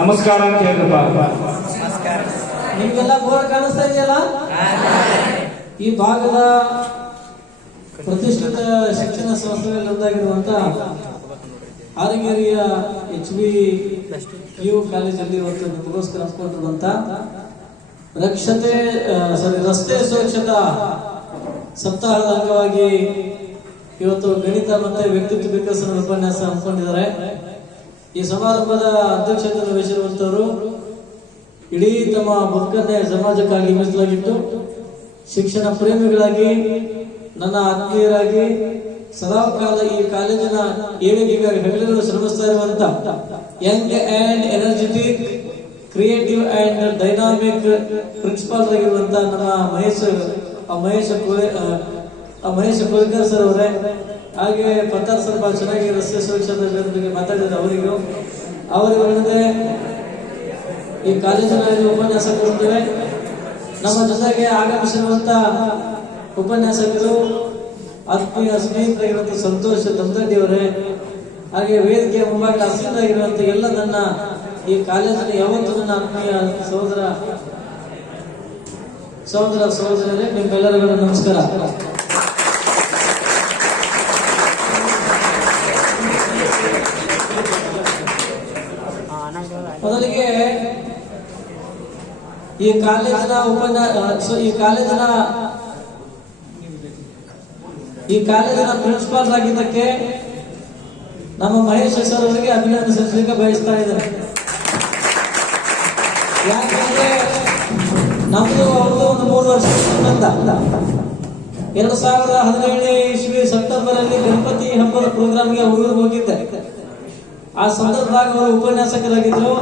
ನಮಸ್ಕಾರ ಅಂತ ಹೇಳಿದ್ರಪ್ಪ. ನಿಮ್ಗೆಲ್ಲ ಬೋರ್ಡ್ ಕಾಣಿಸ್ತಾ ಇದೆಯಲ್ಲ? ಈ ಭಾಗದ ಪ್ರತಿಷ್ಠಿತ ಶಿಕ್ಷಣ ಸಂಸ್ಥೆಗಳಲ್ಲಿ ಒಂದಾಗಿರುವಂತಹ ಹಾರಗೇರಿಯ HBU ಕಾಲೇಜಲ್ಲಿ ಇವತ್ತು ನಿಮಗೋಸ್ಕರ ಹಮ್ಮಿಕೊಂಡಿರುವಂತ ರಸ್ತೆ ಸುರಕ್ಷತಾ ಸಪ್ತಾಹದ ಅಂಗವಾಗಿ ಇವತ್ತು ಗಣಿತ ಮತ್ತೆ ವ್ಯಕ್ತಿತ್ವ ವಿಕಸನ ಉಪನ್ಯಾಸ ಹಮ್ಮಿಕೊಂಡಿದ್ದಾರೆ. ಈ ಸಮಾರಂಭದ ಅಧ್ಯಕ್ಷತೆಯನ್ನು ವಹಿಸಿರುವಂತವರು ಇಡೀ ತಮ್ಮ ಬದುಕನ್ನೇ ಸಮಾಜಕ್ಕಾಗಿ ಮೀಸಲಾಗಿಟ್ಟು ಶಿಕ್ಷಣ ಪ್ರೇಮಿಗಳಾಗಿ ನನ್ನ ಆತ್ಮೀಯರಾಗಿ ಸದಾಕಾಲ ಈ ಕಾಲೇಜಿನ ಏಳಿಗೆಗಾಗಿ ಹಗಲಿರುಳು ಶ್ರಮಿಸ್ತಾ ಇರುವಂತ Young and energetic creative and dynamic principal ಆಗಿರುವಂತ ನಮ್ಮ ಮಹೇಶ್ ಕೋಲ್ಕರ್ ಸರ್ ಅವರೇ, ಹಾಗೆ ಪತ್ತಾರ್ ಸರ್ ಬಹಳ ಚೆನ್ನಾಗಿ ರಸ್ತೆ ಸುರಕ್ಷತೆ ಬಗ್ಗೆ ಮಾತಾಡಿದ್ರೆ ಅವರಿಗೆ ಈ ಕಾಲೇಜಿನಲ್ಲಿ ಉಪನ್ಯಾಸ ಕೊಡುತ್ತೇವೆ. ನಮ್ಮ ಜೊತೆಗೆ ಆಗಮಿಸಿರುವಂತ ಉಪನ್ಯಾಸಕರು ಆತ್ಮೀಯ ಸ್ನೇಹಿತರಾಗಿರುವಂತ ಸಂತೋಷ್ ದಮ್ದಡ್ಡಿ ಅವರೇ, ಹಾಗೆ ವೇದಿಕೆಯ ಮುಂಭಾಗ ಹಸಿರಾಗಿರುವಂತ ಎಲ್ಲ ನನ್ನ ಈ ಕಾಲೇಜಿನ ಯಾವತ್ತೂ ನನ್ನ ಆತ್ಮೀಯ ಸಹೋದರರೇ, ನಿಮ್ಮೆಲ್ಲರಿಗೂ ನಮಸ್ಕಾರ. ಮೊದಲಿಗೆ ಈ ಕಾಲೇಜಿನ ಪ್ರಿನ್ಸಿಪಾಲ್ ಆಗಿದ್ದಕ್ಕೆ ನಮ್ಮ ಮಹೇಶ್ ಸರ್ ಅವರಿಗೆ ಅಭಿನಂದನೆ ಸಲ್ಲಿಸಲಿಕ್ಕೆ ಬಯಸ್ತಾ ಇದ್ದಾರೆ. ಯಾಕಂದ್ರೆ ನಮ್ದು ಅವ್ರದ್ದು ಒಂದು 3 ವರ್ಷ ಸಂಬಂಧ. 2017 ಇಸ್ವಿ ಸೆಪ್ಟೆಂಬರ್ ಅಲ್ಲಿ ಗಣಪತಿ ಹಬ್ಬದ ಪ್ರೋಗ್ರಾಮ್ಗೆ ಹೋಗಿದ್ದೆ. ಆ ಸಂದರ್ಭದಾಗ ಅವರು ಉಪನ್ಯಾಸಕರಾಗಿದ್ರು,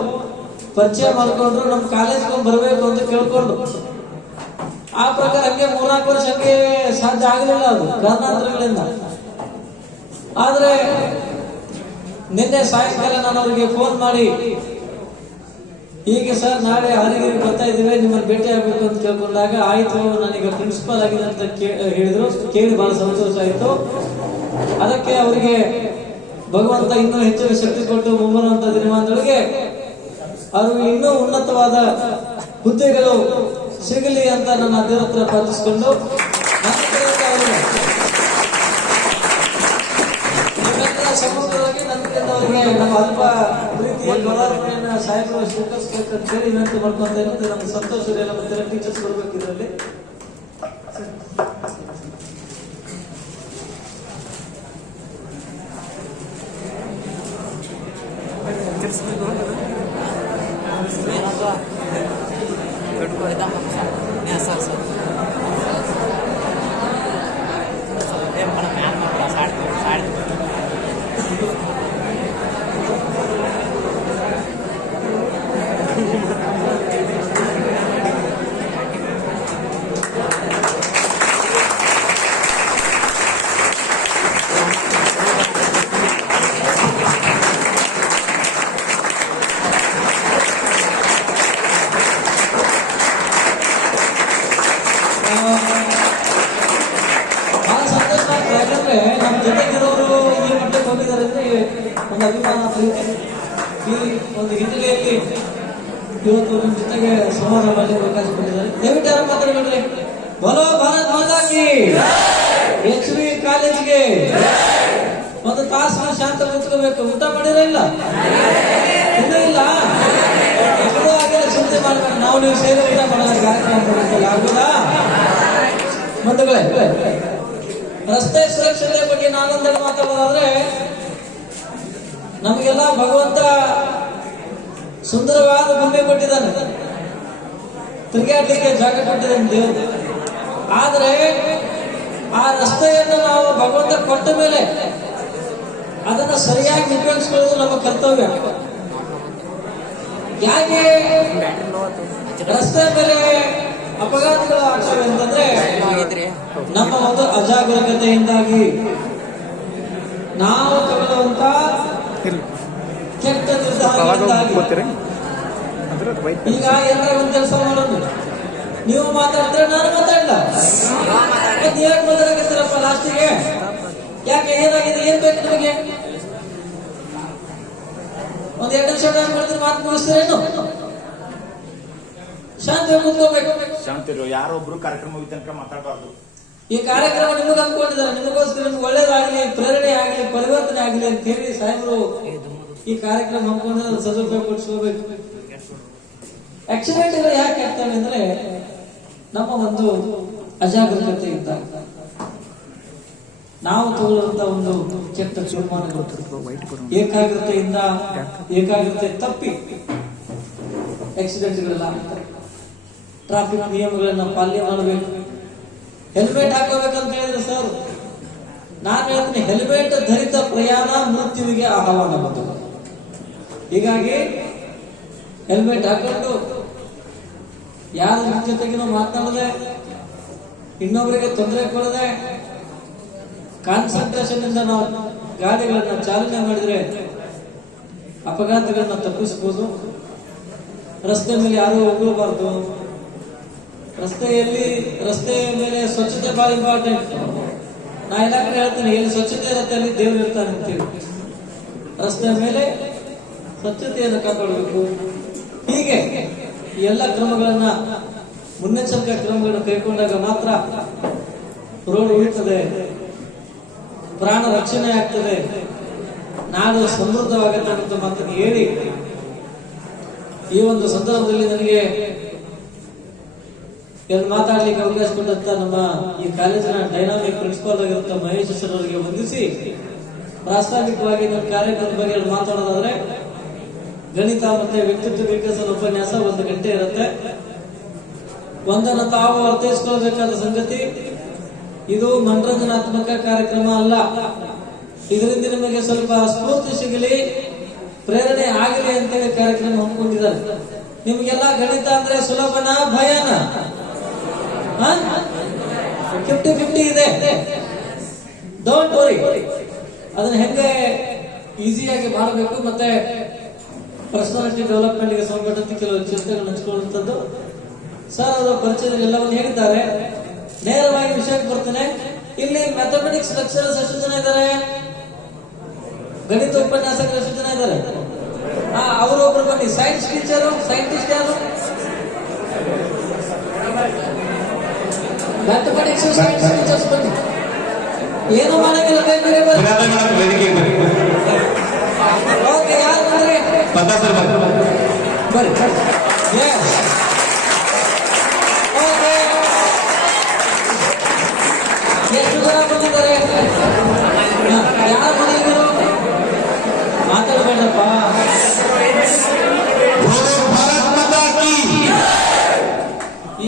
ಪರಿಚಯ ಮಾಡಿಕೊಂಡ್ರು, ನಮ್ಮ ಕಾಲೇಜ್ಗೆ ಬರಬೇಕು ಅಂತ ಕೇಳ್ಕೊಂಡು. ಆ ಪ್ರಕಾರ ಹಂಗೆ 3-4 ವರ್ಷಕ್ಕೆ ಸಾಧ್ಯ ಆಗಲಿಲ್ಲ, ಅದು ಕಾರಣಾಂತರಗಳಿಂದ. ಆದ್ರೆ ನಿನ್ನೆ ಸಾಯಂಕಾಲ ನಾನು ಅವರಿಗೆ ಫೋನ್ ಮಾಡಿ, ಹೀಗೆ ಸರ್ ನಾಳೆ ಹಾರಗೇರಿಗೆ ಬರ್ತಾ ಇದ್ದೀವಿ, ನಿಮ್ಮನ್ನು ಭೇಟಿ ಆಗ್ಬೇಕು ಅಂತ ಕೇಳ್ಕೊಂಡಾಗ, ಆಯ್ತು ನಾನೀಗ ಪ್ರಿನ್ಸಿಪಾಲ್ ಆಗಿದೆ ಅಂತ ಹೇಳಿದ್ರು. ಕೇಳಿ ಬಹಳ ಸಂತೋಷ ಆಯ್ತು. ಅದಕ್ಕೆ ಅವರಿಗೆ ಭಗವಂತ ಇನ್ನೂ ಹೆಚ್ಚಿನ ಶಕ್ತಿ ಕೊಟ್ಟು ಮುಂಬರುವಂತ ದಿನಮಾನದೊಳಗೆ ಅವರು ಇನ್ನೂ ಉನ್ನತವಾದ ಹುದ್ದೆಗಳು ಸಿಗಲಿ ಅಂತ ನನ್ನ ದೇವರ ಹತ್ರ ಪ್ರಾರ್ಥಿಸಿಕೊಂಡು, ಸಮಗ್ರವಾಗಿ ಅವರಿಗೆ ನಮ್ಮ ಅಲ್ಪ ಪ್ರೀತಿಯ ಗೌರವವನ್ನು ಸಾಹೇಬರು ಸ್ವೀಕರಿಸಬೇಕಂತ ಹೇಳಿ ವಿನಂತಿ ಮಾಡ್ಕೊಂತ ಇರುತ್ತೆ. ನಮ್ಗೆ ಸಂತೋಷ ಎಲ್ಲ ಮತ್ತೆ ಟೀಚರ್ಸ್ ಬರ್ಬೇಕು ಇದರಲ್ಲಿ. ಒಂದು ಹಿನ್ನೆಲೆಯಲ್ಲಿ ಇವತ್ತು ನಿಮ್ಮ ಜೊತೆಗೆ ಸಂವಾದ ಮಾಡಲಿಕ್ಕೆ ಅವಕಾಶ ಕೊಟ್ಟಿದ್ದಾರೆ. ದಯವಿಟ್ಟು ಯಾರು ಮಾತಾಡಬೇಡ್ರಿ. ಬಲೋ ಭಾರತ್ ಮಾತಾ ಕಿ, HB ಕಾಲೇಜಿಗೆ ಒಂದು ತಾಸು ಶಾಂತ ಕೂತ್ಕೋಬೇಕು. ಊಟ ಮಾಡಿರ ಇಲ್ಲ? ಇನ್ನೂ ಇಲ್ಲ? ಎಷ್ಟೋ ಆಗಿಲ್ಲ, ಚಿಂತೆ ಮಾಡ್ಬೇಕು. ನಾವು ನೀವು ಸೇರಿ ಊಟ ಮಾಡಲ್ಲ, ಕಾರ್ಯಕ್ರಮ ಮಾಡಬೇಕಲ್ಲ, ಆಗುದಾ? ಬಂಧುಗಳೇ, ರಸ್ತೆ ಸುರಕ್ಷತೆ ಬಗ್ಗೆ ನಾನೊಂದೆರಡು ಮಾತಾಡೋದಾದ್ರೆ, ನಮಗೆಲ್ಲ ಭಗವಂತ ಸುಂದರವಾದ ಭೂಮಿ ಕೊಟ್ಟಿದ್ದಾನೆ, ತಿರುಗಾಡ್ಲಿಕ್ಕೆ ಜಾಗ ಕೊಟ್ಟಿದ್ದಾನೆ ದೇವರು. ಆದ್ರೆ ಆ ರಸ್ತೆಯನ್ನು ನಾವು ಭಗವಂತ ಕೊಟ್ಟ ಮೇಲೆ ಅದನ್ನ ಸರಿಯಾಗಿ ಉಪಯೋಗಿಸ್ಕೊಳ್ಳೋದು ನಮ್ಮ ಕರ್ತವ್ಯ. ಯಾಕೆ ರಸ್ತೆ ಮೇಲೆ ಅಪಘಾತಗಳು ಆಗ್ತವೆ ಅಂತಂದ್ರೆ, ನಮ್ಮ ಒಂದು ಅಜಾಗರೂಕತೆಯಿಂದಾಗಿ ನಾವು ತಗೊಳ್ಳುವಂತ ಕೆಟ್ಟ ನಿರ್ಧಾರಗಳಿಂದಾಗಿ. ಈಗ ಎಲ್ಲರ ಒಂದು ಕೆಲಸ ಮಾಡೋದು, ನೀವು ಮಾತಾಡಿದ್ರೆ ನಾನು ಮಾತಾಡಲ್ಲ, ನೀವೇ ಮಾತಾಡಕತ್ತೀರಪ್ಪ ಲಾಸ್ಟಿಗೆ. ಯಾಕೆ, ಏನಾಗಿದೆ, ಏನ್ ಬೇಕು ನಿಮಗೆ? ಒಂದ್ 2 ನಿಮಿಷ ಟೈಮ್ ಕೊಡ್ತೀನಿ, ಮಾತು ಮುಗಿಸ್ತೀರೇನು? ಶಾಂತಿ ಕೂತ್ಕೋಬೇಕು. ಶಾಂತಿ ಯಾರೊಬ್ರು ಕಾರ್ಯಕ್ರಮ ಮುಗಿದ ತನಕ ಮಾತಾಡಬಾರ್ದು. ಈ ಕಾರ್ಯಕ್ರಮ ನಿಮಗೆ ಅಂದ್ಕೊಂಡಿದ್ದಾರೆ, ನಿಮಗೋಸ್ಕರ ನಿಮ್ಗೆ ಒಳ್ಳೇದಾಗಲಿ, ಪ್ರೇರಣೆ ಆಗಲಿ, ಪರಿವರ್ತನೆ ಆಗಲಿ ಅಂತ ಹೇಳಿ ಸಾಹೇಬರು ಈ ಕಾರ್ಯಕ್ರಮ ಹಮ್ಮಿಕೊಂಡ್ರೆ ಸದುಪಯೋಗ ಪಡಿಸ್ಕೋಬೇಕು. ಆಕ್ಸಿಡೆಂಟ್ಗಳು ಯಾಕೆ ಆಗ್ತವೆ ಅಂದ್ರೆ ನಮ್ಮ ಒಂದು ಅಜಾಗರೂಕತೆ ಇದ್ದಾಗ ನಾವು ತಗೊಳ್ಳುವಂತ ಒಂದು ಕೆಟ್ಟ ತೀರ್ಮಾನಗಳು, ಏಕಾಗ್ರತೆ ತಪ್ಪಿ ಆಕ್ಸಿಡೆಂಟ್ಗಳೆಲ್ಲ ಆಗ್ತವೆ. ಟ್ರಾಫಿಕ್ ನಿಯಮಗಳನ್ನ ಪಾಲನೆ ಮಾಡಬೇಕು. ಹೆಲ್ಮೆಟ್ ಹಾಕೋಬೇಕಂತ ಹೇಳಿದ್ರೆ ಸರ್, ನಾನು ಹೇಳ್ತೀನಿ, ಹೆಲ್ಮೆಟ್ ಧರಿತ ಪ್ರಯಾಣ ಮೃತ್ಯುವಿಗೆ ಆಹ್ವಾನ. ಹೀಗಾಗಿ ಹೆಲ್ಮೆಟ್ ಹಾಕೊಂಡು ಯಾರ ಜೊತೆಗಿನೂ ಮಾತನಾಡದೆ, ಇನ್ನೊಬ್ಬರಿಗೆ ತೊಂದರೆ ಕೊಡದೆ, ಕಾನ್ಸಂಟ್ರೇಷನ್ ಇಂದ ನಾವು ಗಾಡಿಗಳನ್ನ ಚಾಲನೆ ಮಾಡಿದ್ರೆ ಅಪಘಾತಗಳನ್ನ ತಪ್ಪಿಸಬಹುದು. ರಸ್ತೆ ಮೇಲೆ ಯಾರು ಹೋಗಬಾರ್ದು. ರಸ್ತೆಯ ಮೇಲೆ ಸ್ವಚ್ಛತೆ ಬಹಳ ಇಂಪಾರ್ಟೆಂಟ್. ನಾ ಎಲ್ಲ ಕಡೆ ಹೇಳ್ತೇನೆ, ಎಲ್ಲಿ ಸ್ವಚ್ಛತೆ ಇರುತ್ತೆ ಅಲ್ಲಿ ದೇವರು ಇರ್ತಾನೆ ಅಂತೇಳಿ. ರಸ್ತೆಯ ಮೇಲೆ ಸ್ವಚ್ಛತೆಯನ್ನು ಕಾಪಾಡಬೇಕು. ಹೀಗೆ ಎಲ್ಲ ಕ್ರಮಗಳನ್ನ, ಮುನ್ನೆಚ್ಚರಿಕಾ ಕ್ರಮಗಳನ್ನು ಕೈಗೊಂಡಾಗ ಮಾತ್ರ ರೋಡ್ ಉಳಿತದೆ, ಪ್ರಾಣ ರಕ್ಷಣೆ ಆಗ್ತದೆ, ನಾಡು ಸಮೃದ್ಧವಾಗುತ್ತೆ ಅಂತ ಮಾತನ್ನು ಹೇಳಿ, ಈ ಒಂದು ಸಂದರ್ಭದಲ್ಲಿ ನನಗೆ ಮಾತಾಡ್ಲಿಕ್ಕೆ ಅವಕಾಶ ಕೊಟ್ಟಂತ ನಮ್ಮ ಈ ಕಾಲೇಜಿನ ಡೈನಾಮಿಕ್ ಪ್ರಿನ್ಸಿಪಾಲ್ ಆಗಿರುತ್ತ ಮಹೇಶ್ ಸರ್ ಅವರಿಗೆ ವಂದಿಸಿ, ಪ್ರಾಸ್ತಾವಿಕವಾಗಿ ನನ್ನ ಕಾರ್ಯಕ್ರಮದ ಬಗ್ಗೆ ಮಾತಾಡೋದಾದ್ರೆ, ಗಣಿತ ಮತ್ತೆ ವ್ಯಕ್ತಿತ್ವ ವಿಕಸನ ಉಪನ್ಯಾಸ 1 ಗಂಟೆ ಇರುತ್ತೆ. ಒಂದನ್ನು ತಾವು ಅರ್ಥೈಸಿಕೊಳ್ಳಬೇಕಾದ ಸಂಗತಿ, ಇದು ಮನರಂಜನಾತ್ಮಕ ಕಾರ್ಯಕ್ರಮ ಅಲ್ಲ. ಇದರಿಂದ ನಿಮಗೆ ಸ್ವಲ್ಪ ಸ್ಫೂರ್ತಿ ಸಿಗಲಿ, ಪ್ರೇರಣೆ ಆಗಲಿ ಅಂತೇಳಿ ಕಾರ್ಯಕ್ರಮ ಹಮ್ಮಿಕೊಂಡಿದ್ದಾರೆ. ನಿಮ್ಗೆಲ್ಲ ಗಣಿತ ಅಂದ್ರೆ ಸುಲಭನ ಭಯನ? 50-50 ಇದೆ. ಡೋಂಟ್ ವರಿ, ಅದನ್ನ ಹೆಂಗೆ ಈಸಿಯಾಗಿ ಮಾಡಬೇಕು. ಮತ್ತೆ ಪರ್ಸನಾಲಿಟಿ ಡೆವಲಪ್ಮೆಂಟ್ಗೆ ಸಂಬಂಧಪಟ್ಟಂತೆ ಕೆಲವು ಚಿಂತೆಗಳನ್ನು ಹಂಚಿಕೊಳ್ಳುವಂಥದ್ದು ಸರ್ ಅವರ ಪರಿಚಯದಲ್ಲಿ ಎಲ್ಲವನ್ನು ಹೇಳಿದ್ದಾರೆ. ನೇರವಾಗಿ ವಿಷಯಕ್ಕೆ ಬರ್ತೇನೆ. ಇಲ್ಲಿ ಮ್ಯಾಥಮೆಟಿಕ್ಸ್ ಲೆಕ್ಚರರ್ಸ್ ಎಷ್ಟು ಜನ ಇದ್ದಾರೆ? ಗಣಿತ ಉಪನ್ಯಾಸಕರು ಎಷ್ಟು ಜನ ಇದ್ದಾರೆ? ಅವರು ಒಬ್ರು ಬನ್ನಿ. ಸೈನ್ಸ್ ಟೀಚರು, ಸೈಂಟಿಸ್ಟ್ ಯಾರು? ಮ್ಯಾಥಮೆಟಿಕ್ಸ್ ಸೈನ್ಸ್ ಟೀಚರ್ಸ್ ಬನ್ನಿ. ಏನು ಮಾಡಂಗಿಲ್ಲ, ಬೇರೆ ಓಕೆ. ಯಾರು ಬಂದ್ರಿ? ಬರ್ರಿ. ಎಷ್ಟು ಜನ ಬಂದಿದ್ದಾರೆ? ಯಾರು ಬಂದಿದ್ರು? ಮಾತಾಡಬೇಡಪ್ಪ.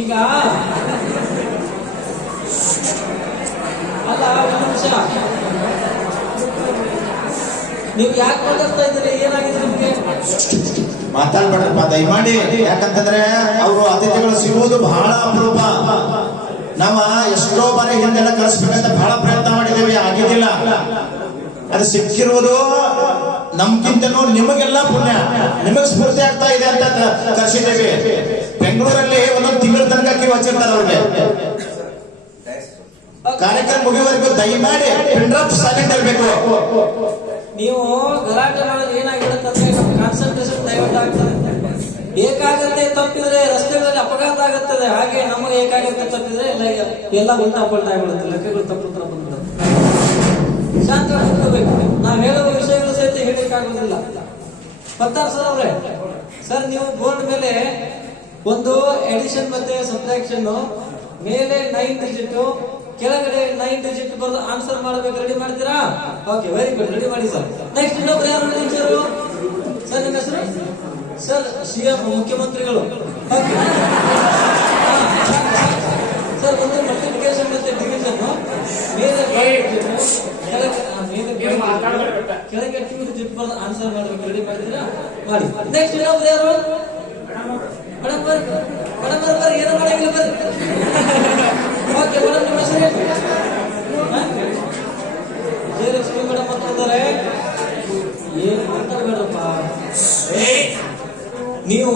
ಈಗ ಅಲ್ಲ, ಒಂದು ನಿಮಿಷ, ನೀವು ಯಾಕೆ ಮಾತಾಡ್ತಾ ಇದ್ದೀರಿ? ಏನಾಗಿದೆ ನಿಮ್ಗೆ? ಮಾತಾಡ್ಬೇಡ್ರಪ್ಪ ದಯಮಾಡಿ. ಯಾಕಂತಂದ್ರೆ ಅವರು ಅತಿಥಿಗಳು ಸಿಗುವುದು ಬಹಳ ಅಪರೂಪ. ನಮ್ಮ ಎಷ್ಟೋ ಬಾರಿ ಹಿಂದೆಲ್ಲ ಕಳಿಸ್ಬೇಕಂತ ಬಹಳ ಪ್ರಯತ್ನ ಮಾಡಿದ್ದೇವೆ, ಆಗಿದ್ದಿಲ್ಲ. ಅದು ಸಿಕ್ಕಿರುವುದು ನಮ್ಗಿಂತನೂ ನಿಮಗೆಲ್ಲ ಪುಣ್ಯ, ನಿಮಗ್ ಸ್ಫೂರ್ತಿ ಆಗ್ತಾ ಇದೆ ಅಂತ ಕರ್ಸಿದ್ದೇವೆ. ಬೆಂಗಳೂರಲ್ಲಿ ಒಂದೊಂದು ತಿಂಗಳ ತನಕ ಕ್ಯೂ ಹಚ್ಚಿರ್ತಾರೆ ಅವ್ರಿಗೆ. ಕಾರ್ಯಕ್ರಮ ಮುಗಿಯುವವರೆಗೂ ದಯಮಾಡಿ ಪಿಂಡ್ರಾಪ್ ಸೈಲೆಂಟ್ ಇರಬೇಕು. ನೀವು ಗಲಾಟೆ ಮಾಡೋದು ಏನಾಗಿರುತ್ತಂದ್ರೆ ನಮ್ಮ ಕಾನ್ಸಂಟ್ರೇಷನ್ ಡೈವರ್ಟ್ ಆಗ್ತದೆ. ಏಕಾಗ್ರತೆ ತಪ್ಪಿದ್ರೆ ರಸ್ತೆಗಳಲ್ಲಿ ಅಪಘಾತ ಆಗುತ್ತದೆ. ಹಾಗೆ ನಮಗೆ ಏಕಾಗ್ರತೆ ತಪ್ಪಿದ್ರೆ ಎಲ್ಲ ಉಲ್ಟಾ ಪಲ್ಟಾ ಆಗ್ಬಿಡುತ್ತೆ, ಲೆಕ್ಕಗಳು ತಪ್ಪುತ್ತರ ಬಂದ್ಬಿಡುತ್ತೆ. ಶಾಂತ ಕೂತ್ಕೋಬೇಕು. ನಾವು ಹೇಳುವ ವಿಷಯಗಳು ಸಹಿತ ಹೇಳಿಕ್ಕಾಗುದಿಲ್ಲ. ಪತ್ತಾರ್ ಸರ್ ಅವ್ರೆ, ಸರ್ ನೀವು ಬೋರ್ಡ್ ಮೇಲೆ ಒಂದು ಎಡಿಷನ್ ಮತ್ತೆ ಸಬ್ಟ್ರಾಕ್ಷನ್, ಮೇಲೆ 9 ಡಿಜಿಟ್, ಕೆಳಗಡೆ 9 ಡಿಜಿಟ್ ಬರೆದು ಆನ್ಸರ್ ಮಾಡಬೇಕು. ರೆಡಿ ಮಾಡ್ತೀರಾ? ಓಕೆ, ವೆರಿ ಗುಡ್, ರೆಡಿ ಮಾಡಿ ಸರ್. ನೆಕ್ಸ್ಟ್ ಇನ್ನೊಬ್ರು ಯಾರು ಟೀಚರು? ಸರ್ ನಿಮ್ಮ ಹೆಸರು? ಸರ್ ಸಿಎಂ ಮುಖ್ಯಮಂತ್ರಿಗಳು. ಸರ್ ಒಂದು ಮಲ್ಟಿಪ್ಲಿಕೇಶನ್ ಮತ್ತೆ ಡಿವಿಷನ್, ಮೇಲೆ ಕೆಳಗೆ 2 ಡಿಜಿಟ್ ಬರೆದು ಆನ್ಸರ್ ಮಾಡಬೇಕು. ರೆಡಿ ಮಾಡ್ತೀರಾ? ಮಾಡಿ. ನೆಕ್ಸ್ಟ್ ಇನ್ನೊಬ್ರು ಯಾರು? ಮೇಡಮ್ ಬರ್ರಿ, ಮೇಡಮ್ ಬರ್ರಿ, ಏನು ಮಾಡಂಗಿಲ್ಲ ಬರ್ರಿ. ಓಕೆ ಮೇಡಮ್, ನಿಮ್ಮ ಹೆಸರು? ಜಯಲಕ್ಷ್ಮಿ ಮೇಡಮ್ ಅಂತ ಇದ್ದಾರೆ. ಏನು ಮಾತಾಡ್ಬೇಡಪ್ಪ ನೀವು.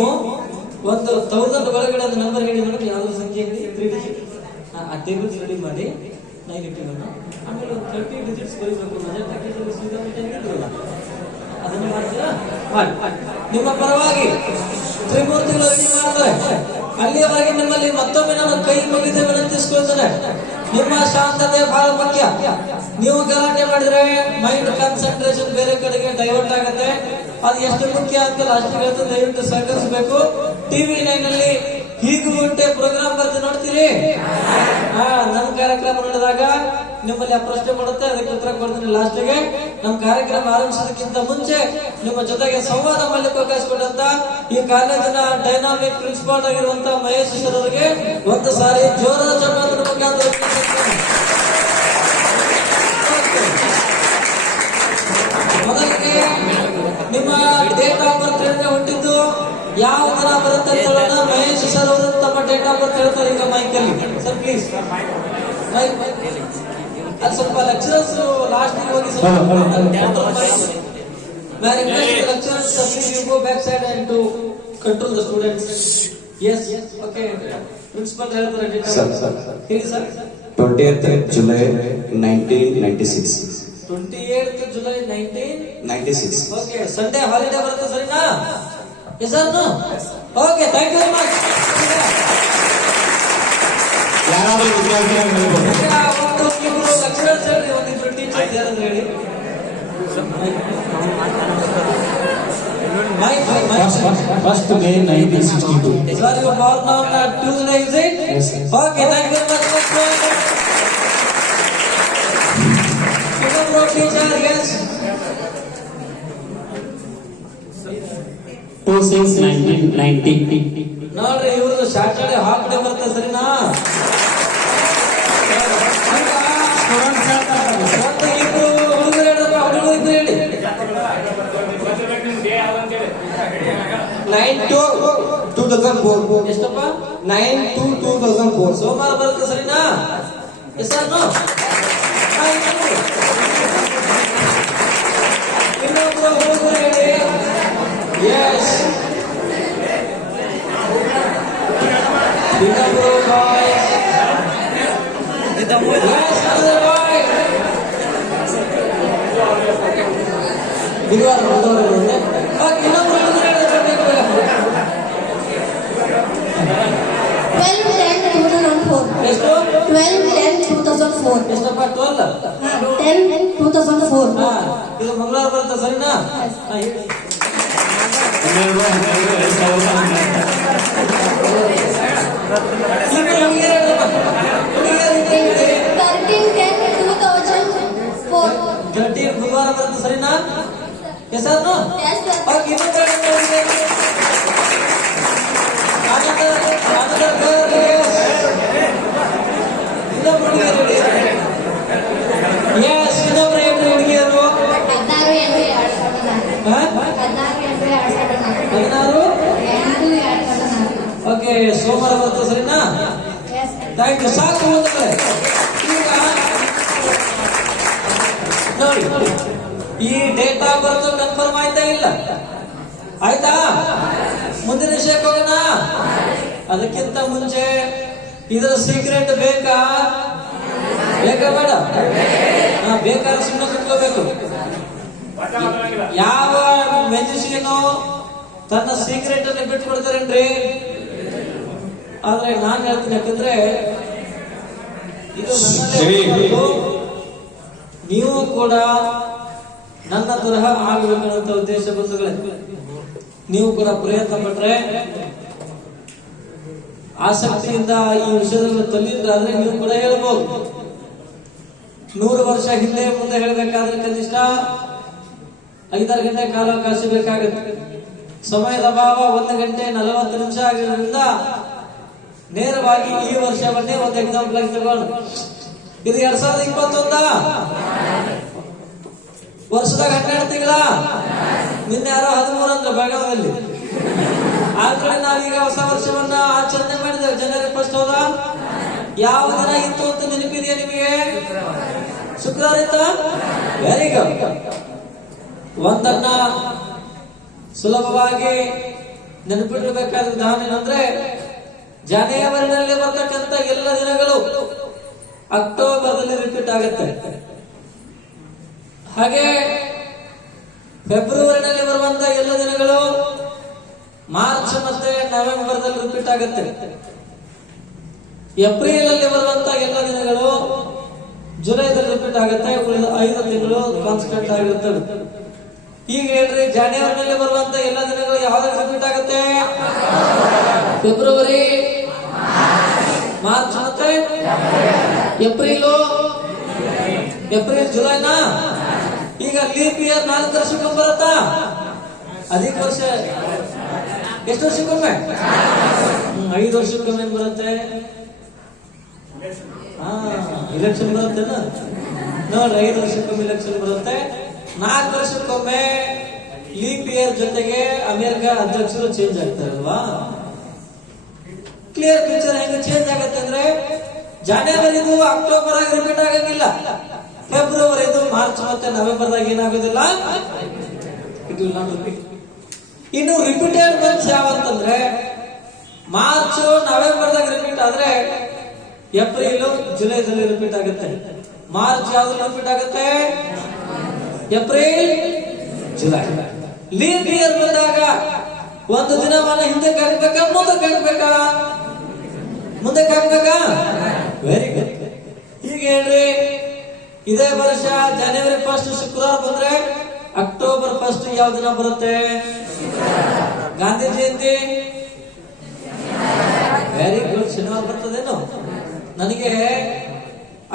ಒಂದು 1000 ಒಳಗಡೆ ಒಂದು ನಂಬರ್ ಹೇಳಿ ಮೇಡಮ್, ಯಾವ್ದು ಸಂಖ್ಯೆ 3 ಡಿಜಿಟ್ ಆ ಟೇಬಲ್ಸ್ ರೆಡಿ ಮಾಡಿ 981. ಆಮೇಲೆ ಒಂದು 30 ಡಿಜಿಟ್ಸ್ ಬರೀಬೇಕು. ಅದನ್ನು ಮಾಡ್ತೀರಾ? ಮಾಡಿ. ನಿಮ್ಮ ಪರವಾಗಿ ತ್ರಿಮೂರ್ತಿಗಳು ರೆಡಿ ಮಾಡ್ತಾರೆ. ಅಲ್ಲಿಯವರೆಗೆ ನಿಮ್ಮಲ್ಲಿ ಮತ್ತೊಮ್ಮೆ ನಾನು ಕೈ ಮುಗಿದು ವಿನಂತಿಸಿಕೊಳ್ತೇನೆ. ನಿಮ್ಮ ಶಾಂತತೆ ಬಹಳ ಮುಖ್ಯ. ನೀವು ಗಲಾಟೆ ಮಾಡಿದ್ರೆ ಮೈಂಡ್ ಕಾನ್ಸಂಟ್ರೇಷನ್ ಬೇರೆ ಕಡೆಗೆ ಡೈವರ್ಟ್ ಆಗುತ್ತೆ. ಅದು ಎಷ್ಟು ಮುಖ್ಯ ಅಂತ ಅಷ್ಟು ಹೇಳ್ತು. ದಯವಿಟ್ಟು ಸಹಕರಿಸಬೇಕು. ಟಿವಿ 9 ನಲ್ಲಿ ಹೀಗೂ ಉಂಟೆ ಪ್ರೋಗ್ರಾಮ್ ಬರ್ದು ನೋಡ್ತೀರಿ. ನನ್ನ ಕಾರ್ಯಕ್ರಮ ನೋಡಿದಾಗ ನಿಮ್ಮಲ್ಲಿ ಆ ಪ್ರಶ್ನೆ ಮಾಡುತ್ತೆ, ಅದಕ್ಕೆ ಉತ್ತರ ಕೊಡ್ತೀನಿ ಲಾಸ್ಟ್ಗೆ. ನಮ್ಮ ಕಾರ್ಯಕ್ರಮ ಆರಂಭಿಸೋದಕ್ಕಿಂತ ಮುಂಚೆ ನಿಮ್ಮ ಜೊತೆಗೆ ಸಂವಾದ ಮಾಡಲಿಕ್ಕೆ ಅವಕಾಶ ಕೊಟ್ಟಂತ ಈ ಕಾಲೇಜಿನ ಡೈನಾಮಿಕ್ ಪ್ರಿನ್ಸಿಪಾಲ್ ಆಗಿರುವಂತ ಮಹೇಶ್ ಸರ್ ಅವರಿಗೆ ಒಂದು ಸಾರಿ ಜೋರಾದ ಚಪ್ಪಾಳೆ ಮುಖಾಂತರ ಮೊದಲಿಗೆ ನಿಮ್ಮ ಡೇಟ್ ಆಫ್ ಬರ್ತ್ ಹೇಳಿದ್ರೆ ಹುಟ್ಟಿದ್ದು ಯಾವ ದಿನ ಬರುತ್ತೆ ಅಂತ ಹೇಳೋಣ. ಮಹೇಶ್ ಸರ್ ಅವರು ತಮ್ಮ ಡೇಟ್ ಆಫ್ ಬರ್ತ್ ಹೇಳ್ತಾರೆ ಈಗ ಮೈಕಲ್ಲಿ. ಸರ್ ಪ್ಲೀಸ್ ಅದು ಸ್ವಲ್ಪ ಲೆಕ್ಚರರ್ಸ್ ಲಾಸ್ಟ್ ಹೋಗಿ lecturers please you go back side and to control the students. Yes okay principal ಹೇಳ್ತಾರೆ ಡೇಟ್ ಆಫ್ ಬರ್ತ್ ಹೇಳಿ sir. 28th July 1996. 28th July 1996. Okay Sunday holiday ಬರುತ್ತೆ ಸರಿನಾ? Yes sir no? Okay thank you very much. ಯಾರಾದ್ರೂ ವಿದ್ಯಾರ್ಥಿಗಳು ಹೇಳ್ಬೋದು. ಒಂದು ಇಬ್ರು lecturers ಹೇಳಿ, ಒಂದಿಬ್ರು ಟೀಚರ್ಸ್ ಯಾರಾದ್ರೂ ಹೇಳಿ. First May 1962. Sir, you were born on Tuesday, is it? Yes, sir. Okay, thank you very much. Teacher, yes. 26/1990. ನೋಡ್ರಿ ಇವ್ರದ್ದು ಸ್ಯಾಟರ್ಡೆ ಹಾಫ್ ಡೇ ಬರುತ್ತೆ ಸರಿನಾ? ಇಬ್ರು ಹುಡುಗರು ಹೇಳಪ್ಪ, ಹುಡುಗರು ಹೇಳಿ. 9/2/2004. ಎಷ್ಟಪ್ಪ? 9/2/2004. ಸೋಮವಾರ ಬರುತ್ತೆ ಸರಿನಾ? Yes sir no? ಇನ್ನೊಬ್ರು ಹುಡುಗರು ಹೇಳಿ. ಎಸ್ ಇನ್ನೊಬ್ರು ಬಾಯ್ಸ್. Yes, other boy. ಬಿಡುವಾರ ಇನ್ನೊಬ್ರು ಹುಡುಗರು ಹೇಳಬೇಕು. 12/10/2004. ಎಷ್ಟು? 12/10/2004. ಎಷ್ಟಪ್ಪ? 12? 10/2004. ಇದು ಮಂಗಳವಾರ ಬರುತ್ತೆ ಸರಿನಾ? ಹೇಳಿ. 13/10/2004. 13 ಗುರುವಾರ ಬರುತ್ತೆ ಸರಿನಾ? Yes sir no? Yes, sir. ಇನ್ನೊಬ್ರು ಏನು ಹುಡುಗಿಯರು? 16 ಓಕೆ ಸೋಮವಾರ ಬರುತ್ತೆ ಸರಿನಾ? Thank you. ಸಾಕು ಹೋದ್ರೆ ಈಗ ನೋಡಿ ಈ ಡೇಟ್ ಆಫ್ ಬರ್ತ್ ಕನ್ಫರ್ಮ್ ಆಯ್ತಾ ಇಲ್ಲ? ಆಯ್ತಾ? ಮುಂದಿನ ವಿಷಯಕ್ಕೆ ಹೋಗೋಣ. ಅದಕ್ಕಿಂತ ಮುಂಚೆ ಇದರ ಸೀಕ್ರೆಟ್ ಬೇಕಾ ಬೇಡ? ಬೇಕಾದ್ರೆ ಸುಮ್ಮನೆ ಕುತ್ಕೋಬೇಕು. ಯಾವ ಮೆಜಿಷಿಯನು ತನ್ನ ಸೀಕ್ರೆಟ್ ಅನ್ನು ಬಿಟ್ಕೊಡ್ತಾರೇನ್ರಿ? ಆದ್ರೆ ನಾನ್ ಹೇಳ್ತೀನಿ, ಯಾಕಂದ್ರೆ ಇದು ನನ್ನಲ್ಲೇ ನೀವು ಕೂಡ ನನ್ನ ತರಹ ಆಗಬೇಕಂತ ಉದ್ದೇಶ ಬಂಧುಗಳೇ. ನೀವು ಕೂಡ ಪ್ರಯತ್ನ ಪಟ್ರೆ, ಆಸಕ್ತಿಯಿಂದ ಈ ವಿಷಯದಲ್ಲಿ ತಲ್ಲಿದ್ರಾದ್ರೆ ನೀವು ಕೂಡ ಹೇಳ್ಬೋದು. 100 ವರ್ಷ ಹಿಂದೆ ಮುಂದೆ ಹೇಳಬೇಕಾದ್ರೆ ಕನಿಷ್ಠ 5-6 ಗಂಟೆ ಕಾಲಾವಕಾಶ ಬೇಕಾಗುತ್ತೆ. ಸಮಯದ ಅಭಾವ 1 ಗಂಟೆ 40 ನಿಮಿಷ ಆಗಿರೋದ್ರಿಂದ ನೇರವಾಗಿ ಈ ವರ್ಷವನ್ನೇ ಒಂದು ಎಕ್ಸಾಂಪಲ್ ಆಗಿ ತಗೊಂಡು, ಇದು 2021 ವರ್ಷದಾಗ 12 ತಿಂಗಳ. ನಿನ್ನೆ ಯಾರೋ 13 ಅಂದ್ರೆ ಬೆಳಗಾವದಲ್ಲಿ. ಆದ್ರೆ ನಾವೀಗ ಹೊಸ ವರ್ಷವನ್ನ ಆಚರಣೆ ಮಾಡಿದ್ದೇವೆ. ಜನವರಿ 1 ಹೋದ. ಯಾವ ದಿನ ಇತ್ತು ಅಂತ ನೆನಪಿದೆಯಾ ನಿಮಗೆ? ಶುಕ್ರವಾರ ಇತ್ತ? Very good. ಒಂದನ್ನ ಸುಲಭವಾಗಿ ನೆನಪಿಡಬೇಕಾದ ವಿಧಾನ ಏನಂದ್ರೆ, ಜನವರಿನಲ್ಲಿ ಬರ್ತಕ್ಕಂಥ ಎಲ್ಲ ದಿನಗಳು ಅಕ್ಟೋಬರ್ದಲ್ಲಿ ರಿಪೀಟ್ ಆಗುತ್ತೆ. ಹಾಗೆ ಫೆಬ್ರವರಿನಲ್ಲಿ ಬರುವಂತ ಎಲ್ಲ ದಿನಗಳು ಮಾರ್ಚ್ ಮತ್ತೆ ನವೆಂಬರ್ದಲ್ಲಿ ರಿಪೀಟ್ ಆಗುತ್ತೆ. ಏಪ್ರಿಲ್ ಅಲ್ಲಿ ಬರುವಂತ ಎಲ್ಲ ದಿನಗಳು ಜುಲೈದಲ್ಲಿ ರಿಪೀಟ್ ಆಗುತ್ತೆ. ಉಳಿದ 5 ತಿಂಗಳು ಕಾನ್ಸ್ಟೆಂಟ್ ಆಗಿರ್ತದೆ. ಈಗ ಹೇಳ್ರಿ, ಜಾನ್ವರಿನಲ್ಲಿ ಬರುವಂತ ಎಲ್ಲ ದಿನಗಳು ಯಾವ್ದಾಗ ರಿಪೀಟ್ ಆಗುತ್ತೆ? ಫೆಬ್ರವರಿ, ಮಾರ್ಚ್ ಮತ್ತೆ ಏಪ್ರಿಲ್, ಜುಲೈನಾ? ಈಗ ಲೀಪ್ ಇಯರ್ 4 ವರ್ಷಕ್ಕೊಮ್ಮೆ ಬರುತ್ತಾ? ಅಧಿಕ ವರ್ಷ ಎಷ್ಟು ವರ್ಷಕ್ಕೊಮ್ಮೆ? 5 ವರ್ಷಕ್ಕೊಮ್ಮೆ ಬರುತ್ತೆ. ಇಲೆಕ್ಷನ್ ಬರುತ್ತೇನ ನೋಡ್ರಿ, 5 ವರ್ಷಕ್ಕೊಮ್ಮೆ ಇಲೆಕ್ಷನ್ ಬರುತ್ತೆ. 4 ವರ್ಷಕ್ಕೊಮ್ಮೆ ಲೀಪ್ ಇಯರ್ ಜೊತೆಗೆ ಅಮೆರಿಕ ಅಧ್ಯಕ್ಷರು ಚೇಂಜ್ ಆಗ್ತಾರಲ್ವಾ? ಕ್ಲಿಯರ್ ಪಿಕ್ಚರ್ ಹೆಂಗ ಚೇಂಜ್ ಆಗತ್ತೆ ಅಂದ್ರೆ, ಜಾನ್ವರಿದು ಅಕ್ಟೋಬರ್ ಆಗಿ ರಿಪೀಟ್ ಆಗಂಗಿಲ್ಲ, ಫೆಬ್ರವರಿದು ಮಾರ್ಚ್ ಮತ್ತೆ ನವೆಂಬರ್ದಾಗ ಏನಾಗೋದಿಲ್ಲ, ಇಟ್ ವಿಲ್ ನಾಟ್ ರಿಪೀಟ್. ಇನ್ನು ರಿಪೀಟೆಡ್ ಮಂತ್ಸ್ ಯಾವಂತಂದ್ರೆ, ಮಾರ್ಚ್ ನವೆಂಬರ್ದಾಗ ರಿಪೀಟ್ ಆದ್ರೆ ಏಪ್ರಿಲ್ ಜುಲೈದಲ್ಲಿ ರಿಪೀಟ್ ಆಗುತ್ತೆ. ಮಾರ್ಚ್ ಯಾವ್ದು ರಿಪೀಟ್ ಆಗುತ್ತೆ? April, July. ಲೀಪ್ ಇಯರ್ ಬಂದಾಗ ಒಂದು ದಿನಮಾನ ಹಿಂದಕ್ಕೆ ಹಾಕ್ಬೇಕಾ ಮುಂದಕ್ಕೆ ಹಾಕ್ಬೇಕಾ? ಮುಂದಕ್ಕೆ ಹಾಕ್ಬೇಕಾ? Very good. ಈಗ ಹೇಳ್ರಿ, ಇದೇ ವರ್ಷ ಜನವರಿ 1 ಶುಕ್ರವಾರ ಬಂದ್ರೆ ಅಕ್ಟೋಬರ್ 1 ಯಾವ ದಿನ ಬರುತ್ತೆ? ಗಾಂಧಿ ಜಯಂತಿ. ವೆರಿ ಗುಡ್, ಶನಿವಾರ ಬರ್ತದೇನು? ನನಗೆ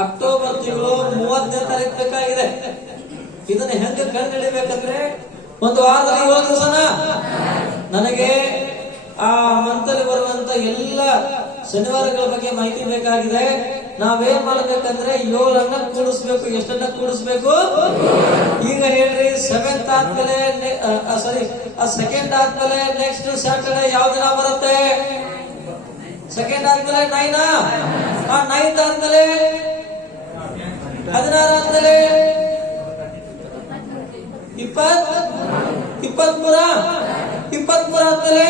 ಅಕ್ಟೋಬರ್ ತಿಂಗಳು 30ನೇ ತಾರೀಕು ಬೇಕಾಗಿದೆ. ಇದನ್ನ ಹೆಂಗ ಕಂಡುಹಿಡಿಬೇಕಂದ್ರೆ, ಒಂದು ವಾರದಲ್ಲಿ 7 ದಿವಸನ ನನಗೆ ಆ ಮಂತಲ್ಲಿ ಬರುವಂತ ಎಲ್ಲ ಶನಿವಾರಗಳ ಬಗ್ಗೆ ಮಾಹಿತಿ ಬೇಕಾಗಿದೆ. ನಾವೇನ್ ಮಾಡ್ಬೇಕಂದ್ರೆ 7 ಕೂಡಿಸ್ಬೇಕು. ಎಷ್ಟನ್ನ ಕೂಡಿಸ್ಬೇಕು? ಈಗ ಹೇಳ್ರಿ, 7th ಆದ್ಮೇಲೆ ಸೆಕೆಂಡ್ ಆದ್ಮೇಲೆ ನೆಕ್ಸ್ಟ್ ಸ್ಯಾಟರ್ಡೆ ಯಾವ ದಿನ ಬರುತ್ತೆ? ಸೆಕೆಂಡ್ ಆದ್ಮೇಲೆ 9 9th ಆದ್ಮೇಲೆ 16 ಆದ್ಮೇಲೆ 23 ಆದ್ಮೇಲೆ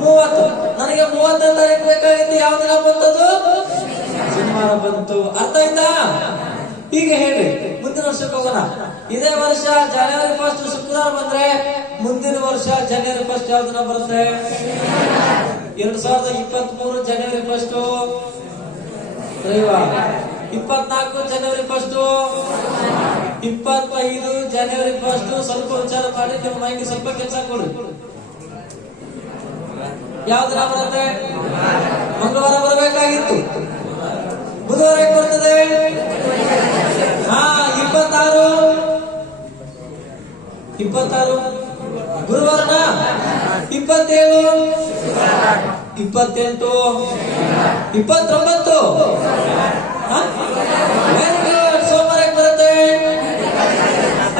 30. ನನಗೆ 30ನೇ ತಾರೀಕು ಬೇಕಾಗಿತ್ತು. ಯಾವ ದಿನ ಬಂತದು? ಶನಿವಾರ ಬಂತು. ಅರ್ಥ ಆಯ್ತಾ? ಈಗ ಹೇಳಿ, ಮುಂದಿನ ವರ್ಷಕ್ಕೆ ಹೋಗೋಣ. ಇದೇ ವರ್ಷ ಜನವರಿ 1 ಶುಕ್ರವಾರ ಬಂದ್ರೆ ಮುಂದಿನ ವರ್ಷ ಜನವರಿ 1 ಯಾವ ದಿನ ಬರುತ್ತೆ? 2023 ಜನವರಿ 1 ರವಿವಾರ. 24 ಜನವರಿ 1, 25 ಜನವರಿ 1. ಸ್ವಲ್ಪ ವಿಚಾರ ಮಾಡಿ, ನಿಮ್ಮ ಮೈಂಡ್ ಸ್ವಲ್ಪ ಕೆಲಸ ಕೊಡಿ. ಯಾವ ದಿನ ಬರುತ್ತೆ? ಮಂಗಳವಾರ ಬರಬೇಕಾಗಿತ್ತು, ಬುಧವಾರ ಬರ್ತದೆ. 26 ಗುರುವಾರನ, 27 28 29 ವೆರಿ ಗುಡ್. ಸೋಮವಾರಕ್ಕೆ ಬರುತ್ತೆ.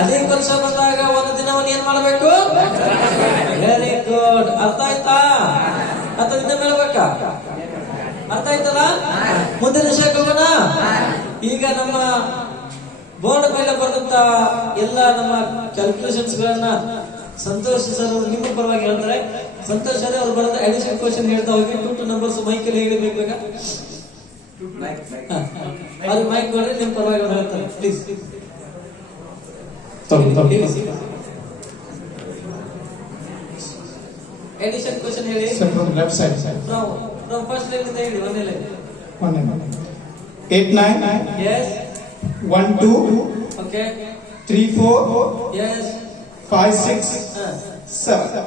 ಅದೇ ವರ್ಷ ಬಂದಾಗ ಒಂದು ದಿನವನ್ನು ಏನ್ ಮಾಡಬೇಕು? Very good. ಅರ್ಥ ಆಯ್ತಾ? ಅಥವಾ ಇನ್ನ ಹೇಳ್ಬೇಕಾ? ಅರ್ಥ ಆಯ್ತಲ್ಲ? ಮುಂದಿನ ವಿಷಯಕ್ಕೆ ಹೋಗೋಣ. ಈಗ ನಮ್ಮ ಬೋರ್ಡ್ ಮೇಲೆ ಬರೆದಂತ ಎಲ್ಲ ನಮ್ಮ ಕ್ಯಾಲ್ಕುಲೇಷನ್ಸ್ ಗಳನ್ನ ಸಂತೋಷ್ ಸರ್ ಅವರು ನಿಮ್ಮ ಪರವಾಗಿ ಹೇಳ್ತಾರೆ. ಸಂತೋಷ್ ಸರ್ ಅವರು ಬರೆದ ಅಡಿಷನ್ ಕ್ವಶನ್ ಹೇಳ್ತಾ ಹೋಗಿ 2 ನಂಬರ್ಸ್ ಮೈಕಲ್ಲಿ ಹೇಳಬೇಕು. ಅದು ಮೈಕ್ ಕೊಡ್ರಿ, ನಿಮ್ಮ ಪರವಾಗಿ ಅವ್ರು ಹೇಳ್ತಾರೆ. ಪ್ಲೀಸ್ ಎಡಿಷನ್ ಕ್ವಶನ್ ಹೇಳಿ. Left side from first line ಇಂದ ಹೇಳಿ. ಒಂದೇ line. 8 9 Yes 1 2 okay 3 4 Yes 5 6 7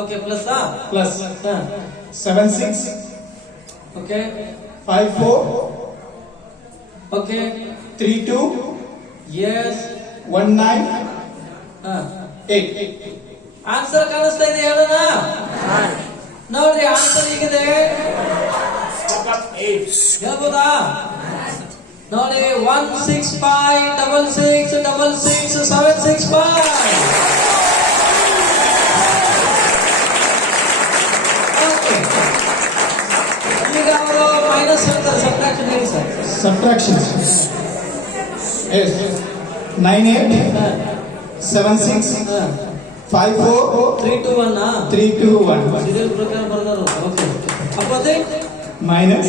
okay plus plus 7 6 okay 5 4 okay 3 2 Yes 1 9 8. Answer ಕಾಣಿಸ್ತಾ ಇದೆ, ಹೇಳೋಣ ನೋಡ್ರಿ. ಆನ್ಸರ್ ಹೀಗಿದೆ, ಹೇಳ್ಬೋದಾ? ನೋಡಿ, 16566666765. ಈಗ ಅವರು ಮೈನಸ್ ಹೇಳ್ತಾರೆ, ಸಬ್ಟ್ರಾಕ್ಷನ್ ಹೇಳಿ ಸರ್. Subtraction. Yes. 9 8 7 6 5 4 3 2 1 3 2 1 ಸೀರಿಯಲ್ ಪ್ರಕಾರ ಬರ್ದಾರು. Okay, ಅಪ್ಪತ್ತೆ minus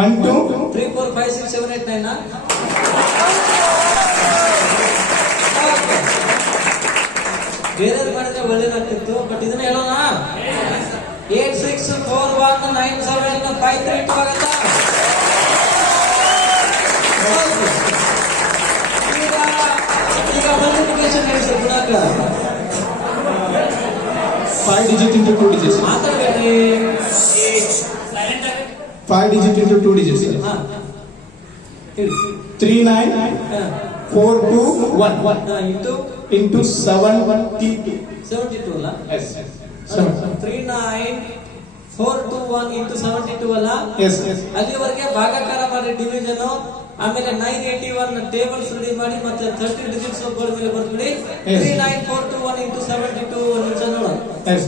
1 2 3 4 5 6 7 8 9. ಬೇರೆ ಮಾಡಿದ್ರೆ ಒಳ್ಳೇದಾಗ್ತಿತ್ತು, ಬಟ್ ಇದನ್ನ ಹೇಳೋಣ. 86419753 ಆಗತ್ತಾ? ಈಗ ಮಲ್ಟಿಪ್ಲಿಕೇಶನ್ ಹೇಳಿ ಸರ್ ಗುಣಾಕ 5 digit into 2 digits. ಮಾತಾಡ್ಬೇಡ್ರಿ. 5 digit into 2 digits. ಹಾ ಹೇಳಿ. 39421 ಇಂಟು into 72. 72 ಅಲ್ಲ? Yes. 7. 39421 ಇಂಟು 72 ಅಲ್ಲ? Yes. Yes. ಅಲ್ಲಿವರೆಗೆ ಭಾಗಾಕಾರ ಮಾಡಿ ಡಿವಿಷನ್, ಆಮೇಲೆ 981 ಟೇಬಲ್ಸ್ ರೆಡಿ ಮಾಡಿ, ಮತ್ತೆ 30 ಡಿಜಿಟ್ಸ್ ಬೋರ್ಡ್ ಮೇಲೆ ಬರ್ಬಿಡಿ. 39421 ಇಂಟು 72 ಒಂದು ನಿಮಿಷ ನೋಡೋಣ. Yes.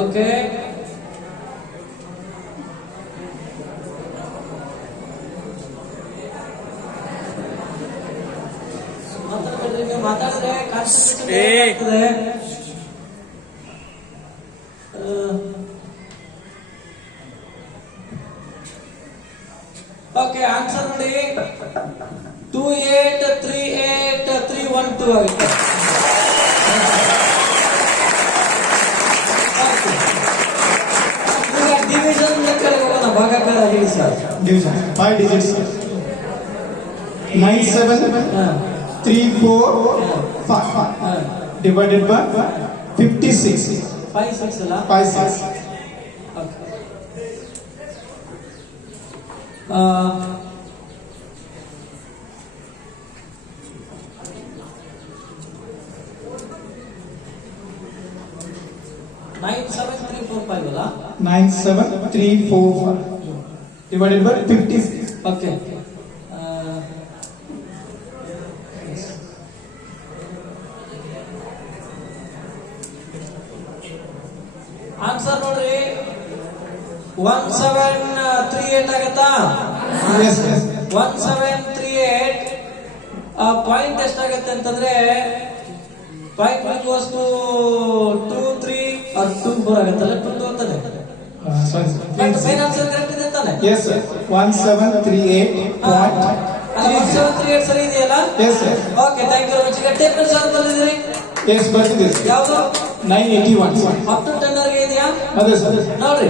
ಓಕೆ, ಮಾತಾಡ್ಬೇಡ್ರಿ, ನೀವು ಮಾತಾಡಿದ್ರೆ ಕಾನ್ಸಂಟ್ರೇಷನ್ ಆಗ್ತದೆ. ಓಕೆ, ಆನ್ಸರ್ ನೋಡಿ 2838312 ಆಗುತ್ತೆ. ಈಗ ಡಿವಿಷನ್ ಲೆಕ್ಕಕ್ಕೆ ಹೋಗೋಣ, ಭಾಗಾಕಾರ ಹೇಳಿ sir. Division. 5 digits. 973455 divided by 56. 5 6 ಅಲ್ಲ? 56. Okay. 97345 ಅಲ್ಲ? 97345 divided by 56. ಓಕೆ, ಆನ್ಸರ್ ನೋಡ್ರಿ 1738 ಆಗತ್ತಾ? Yes. Yes. 1738 ಪಾಯಿಂಟ್ ಎಷ್ಟಾಗತ್ತೆ ಅಂತಂದ್ರೆ ಪಾಯಿಂಟ್ ಈಕ್ವಲ್ಸ್ ಟು 23 or 24 ಆಗತ್ತಲ್ಲ? 22 ಅಂತಾನೆ. Sorry. But main answer correct ಇದೆ ತಾನೆ? Yes, sir. 1738. ಅಲ್ಲಿ 1738 ಸರಿ ಇದೆಯಲ್ಲ? Yes, sir. Okay, thank you very much. ಈಗ ಟೇಬಲ್ ಚಾರ್ಟ್ ಬಂದಿದ್ದೀರಿ Yes, ಬರ್ತಿದೆ sir. ಯಾವುದು? 981. ಅಪ್ ಟು 10 ವರೆಗೆ ಇದೆಯಾ? ಅದೇ sir. ನೋಡ್ರಿ,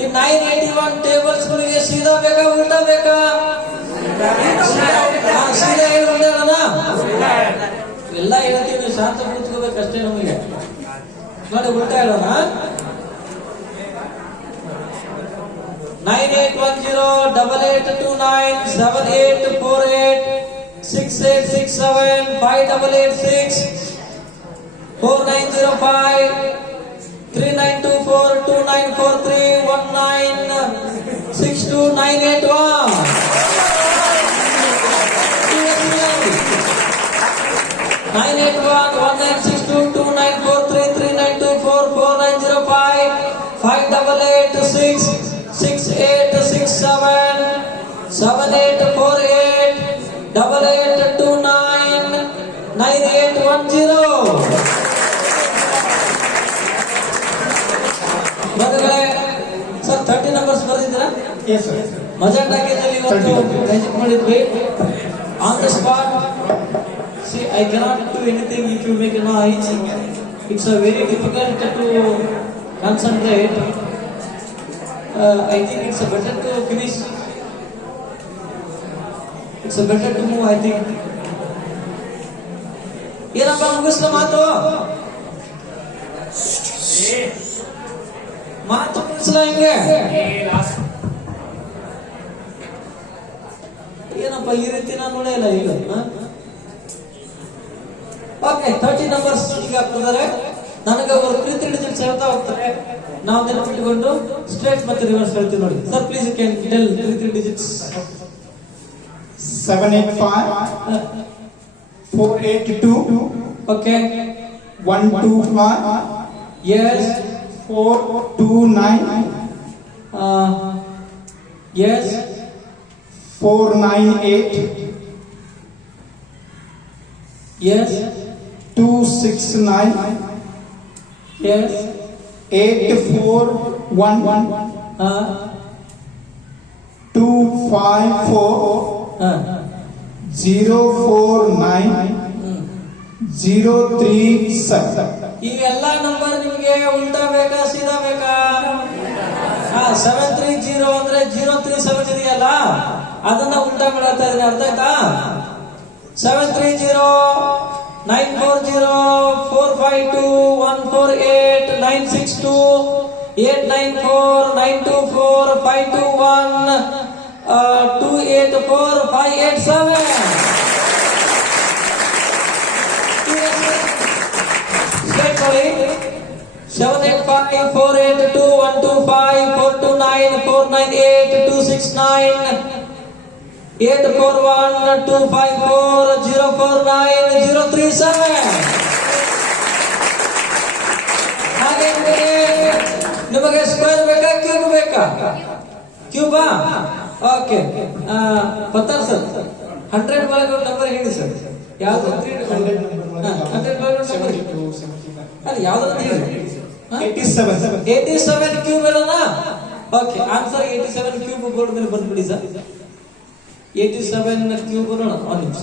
ಈ 981 ಟೇಬಲ್ಸ್ ಗಳಿಗೆ ಸೀದಾ ಬೇಕಾ ಉಲ್ಟಾ ಬೇಕಾ? ಸೀದಾ ಹೇಳಿ ಉಲ್ಟಾ ಹೇಳೋಣ? ಎಲ್ಲ ಹೇಳ್ತೀವಿ, ನೀವು ಶಾಂತ ಕೂತ್ಕೋಬೇಕಷ್ಟೇ ನಮಗೆ. ನೋಡಿ, ಉಲ್ಟಾ ಹೇಳೋಣ. 9810. ಸರ್ 30 ನಂಬರ್ಸ್ ಬರೆದಿದ್ದೀರಾ? Yes, sir. ಮಜಾ ಟಾಕೀಸಲ್ಲಿ ಇವತ್ತು ಮ್ಯಾಜಿಕ್ ಮಾಡಿದ್ವಿ on the spot. See, I cannot do anything if you make a noise. It's a very difficult to concentrate. I think it's better to finish. It's better to move. I think ಏನಪ್ಪ ಮುಗಿಸ್ಲ ಮಾತು ಮುಗಿಸ್ಲ ಹಿಂಗೆ ಏನಪ್ಪ ಈ ರೀತಿ ನಾನು ನೋಡೇ ಇಲ್ಲ ಈಗ. ಓಕೆ, 30 ನಂಬರ್ಸ್ ಈಗ ಆಗ್ತಿದ್ದಾರೆ. ನನಗೆ ಅವರು 3 ಡಿಜಿಟ್ಸ್ ಹೇಳ್ತಾ ಹೋಗ್ತಾರೆ, ನಾವು ನೆನಪಿಟ್ಟುಕೊಂಡು ಸ್ಟ್ರೇಟ್ ಮತ್ತೆ ರಿವರ್ಸ್ ಹೇಳ್ತೀವಿ. ನೋಡಿ sir, please you can tell 3 digits. 785 482 okay, 125 Yes. 429 Yes. 498 Yes. 269 Yes. 841 254 049 037. ಇವೆಲ್ಲ ನಂಬರ್ ನಿಮಗೆ ಉಲ್ಟಾ ಬೇಕಾ ಸೀದಾ ಬೇಕಾ? 730 ಅಂದ್ರೆ 037 ಇದೆಯಲ್ಲ ಅದನ್ನ ಉಲ್ಟಾ ಮಾಡ್ತಾ ಇದೀನಿ, ಅರ್ಥ ಆಯ್ತಾ? 730 940 452 148 962 894 924 521 284 587. Straight sorry. 785 482 125 429 498 269 841 254 049 037. ಹಾಗೆ ನಿಮಗೆ ಸ್ಕ್ವೇರ್ ಬೇಕಾ ಕ್ಯೂಬ್ ಬೇಕಾ? ಕ್ಯೂಬಾ? ಓಕೆ. ಪತ್ತಾರ್ ಸರ್ 100 ಒಳಗೆ ನಂಬರ್ ಹೇಳಿ ಸರ್. ಯಾವ್ದು? 100 ಒಳಗೆ ಅಲ್ಲ ಯಾವ್ದು ಹೇಳಿ. 87 ಕ್ಯೂಬ್ ಹೇಳೋಣ. ಓಕೆ, ಆನ್ಸರ್ 87 ಕ್ಯೂಬ್ ಬೋರ್ಡ್ ಮೇಲೆ ಬಂದ್ಬಿಡಿ ಸರ್. 87 ಕ್ಯೂಬ್ ನೋಡೋಣ. ಒಂದು ನಿಮಿಷ.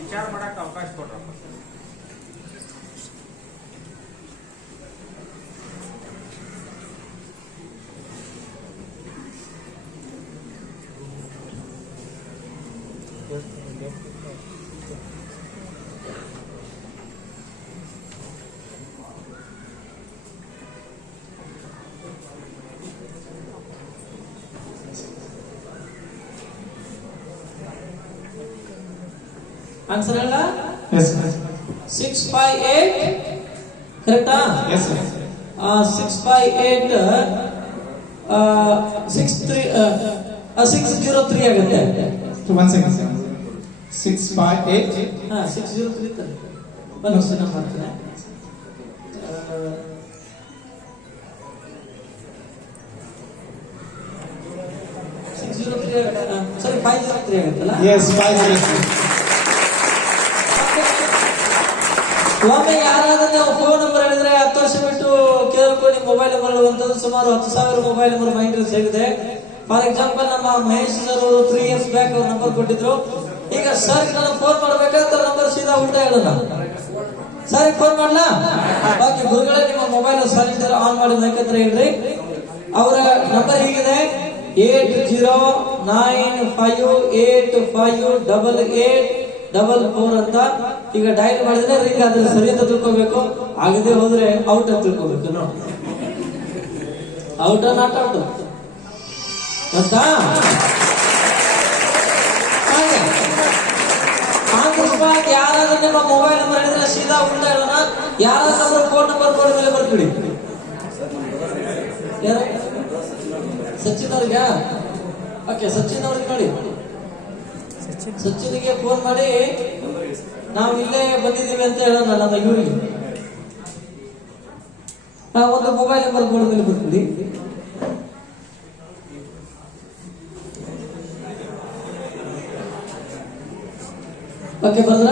ವಿಚಾರ ಮಾಡಕ್ ಅವಕಾಶ ಕೊಡ್ರಪ್ಪ. ಆನ್ಸರ್ ಹೇಳ? Yes, sir. 658 ಕರೆಕ್ಟಾ? Yes, sir. 658 603 ಆಗುತ್ತೆ. So 1 second, sir. 658 603 ತಾರೆ. ಒಂದು ನಿಮಿಷ ನಾನು ಮಾಡ್ತೀನಿ. 603 ಸಾರಿ 503 ಆಗುತ್ತಲ್ಲ? Yes, 503. ಒಮ್ಮೆ ಯಾರಾದ್ರೂ ನಾವು ಫೋನ್ ನಂಬರ್ ಹೇಳಿದ್ರೆ 10 ವರ್ಷ ಬಿಟ್ಟು ಕೇಳ್ಕೊಂಡು ಮೊಬೈಲ್ ನಂಬರ್ ಹೇಳುವಂತದ್ದು ಸುಮಾರು 10,000 ಮೊಬೈಲ್ ನಂಬರ್ ಮೈಂಡ್ ಸೇರಿದೆ. ಫಾರ್ ಎಕ್ಸಾಂಪಲ್ ನಮ್ಮ ಮಹೇಶ್ ಸರ್ ಅವರು 3 years ಬ್ಯಾಕ್ ಅವ್ರ ನಂಬರ್ ಕೊಟ್ಟಿದ್ರು. ಈಗ ಸರ್ ನಾನು ಫೋನ್ ಮಾಡ್ಬೇಕಾದ್ರೆ ನಂಬರ್ ಸೀದಾ ಉಲ್ಟಾ ಹೇಳೋಣ. ಸರ್ ಫೋನ್ ಮಾಡ್ಲಾ? ಓಕೆ ಗುರುಗಳೇ, ನಿಮ್ಮ ಮೊಬೈಲ್ ಸೈಲೆಂಟ್ ಆನ್ ಮಾಡಿ ಮೈಕ್ ಹತ್ರ ಹೇಳ್ರಿ. ಅವರ ನಂಬರ್ ಹೀಗಿದೆ 8095858844 ಅಂತ. ಈಗ ಡಯಲ್ ಮಾಡಿದ್ರೆ ರಿಂಗ್ ಆದ್ರೆ ಸರಿ ಅಂತ ತಿಳ್ಕೋಬೇಕು, ಆಗದೆ ಹೋದ್ರೆ ಔಟ್ ಅಂತ ತಿಳ್ಕೋಬೇಕು. ನೋಡಿ, ಔಟ್ ನಾಟ್ ಔಟ್ ಗೊತ್ತಾ? ಅಕಸ್ಮಾತ್ ಯಾರಾದ್ರೂ ನಿಮ್ಮ ಮೊಬೈಲ್ ನಂಬರ್ ಹೇಳಿದ್ರೆ ಸೀದಾ ಉಲ್ಟಾ ಹೇಳೋಣ. ಯಾರಾದ್ರೂ ಫೋನ್ ನಂಬರ್ ಬೋರ್ಡ್ ಮೇಲೆ ಬರ್ಬಿಡಿ. ಯಾರು? ಸಚಿನ್ ಅವ್ರಿಗೆ? ಓಕೆ, ಸಚಿನ್ ಅವ್ರಿಗೆ ನೋಡಿ. ಸಚಿನ್ಗೆ ಫೋನ್ ಮಾಡಿ ನಾವು ಇಲ್ಲೇ ಬಂದಿದ್ದೀವಿ ಅಂತ ಹೇಳೋಣ ನಮ್ಮ ಇವರಿಗೆ. ಒಂದು ಮೊಬೈಲ್ ನಂಬರ್ ಬೋರ್ಡ್ ಮೇಲೆ ಬರ್ಬಿಡಿ. ಓಕೆ, ಬಂದ್ರ?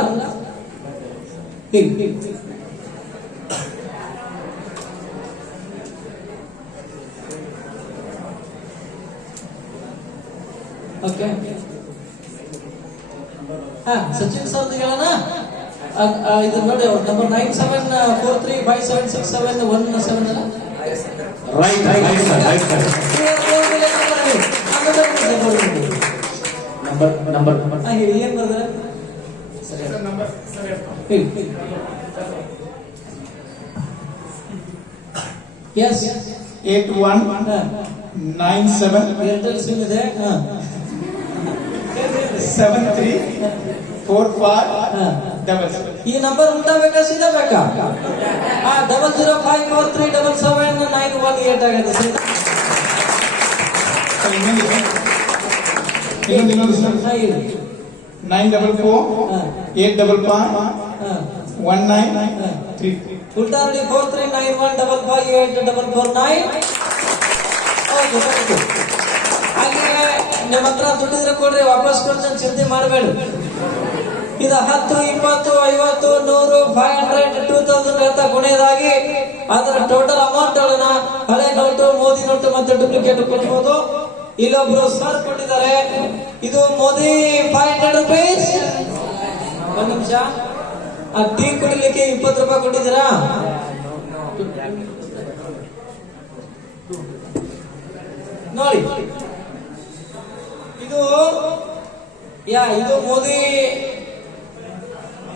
ಓಕೆ, ಸಚಿನ್ ಸರ್ ಹೇಳೋಣ. ಇದು ನೋಡಿ, ಅವ್ರ ನಂಬರ್ 9743576717 ಅಲ್ಲ? Right, sir. Number. ಹೇಳಿ, ಏನ್ ಬರ್ತಾರೆ? ಎಸ್ 8197 ಏರ್ಟೆಲ್ ಸಿಮ್ ಇದೆ. 7345 double ಈ ನಂಬರ್ ಉಲ್ಟಾ ಬೇಕಾ ಸೀದಾ ಬೇಕಾ? 0054377918 ಆಗುತ್ತೆ. ಇನ್ನೊಂದು ಸರ್ ಹಾ, ಹೇಳಿ. 944 ಹಾ. 855 ಹಾ. 1933. ಉಲ್ಟಾ ನೋಡಿ 4391558449. Okay, thank you. ಹಾಗೆ ನಿಮ್ಮ ಹತ್ರ ದುಡ್ಡಿದ್ರೆ ಕೊಡ್ರಿ, ವಾಪಸ್ ಕೊಡ್ತೀನಿ, ಚಿಂತೆ ಮಾಡಬೇಡ. ಇದು 10, 20, 50, 100, 500, 2000 ಅಂತ ಕೊನೆಯದಾಗಿ ಅದರ ಟೋಟಲ್ ಅಮೌಂಟ್ ಗಳನ್ನ ಹಳೆ ನೋಟು, ಮೋದಿ ನೋಟು ಮತ್ತೆ ಡೂಪ್ಲಿಕೇಟ್ ಕೊಡ್ಬೋದು. ಇಲ್ಲೊಬ್ರು ಸರ್ ಕೊಟ್ಟಿದ್ದಾರೆ, ಇದು ಮೋದಿ 500 rupees. ಒಂದು ನಿಮಿಷ, ಆ ಟೀ ಕುಡಿಲಿಕ್ಕೆ 20 ರೂಪಾಯಿ ಕೊಟ್ಟಿದ್ದೀರಾ? ನೋಡಿ, ಇದು ಇದು ಮೋದಿ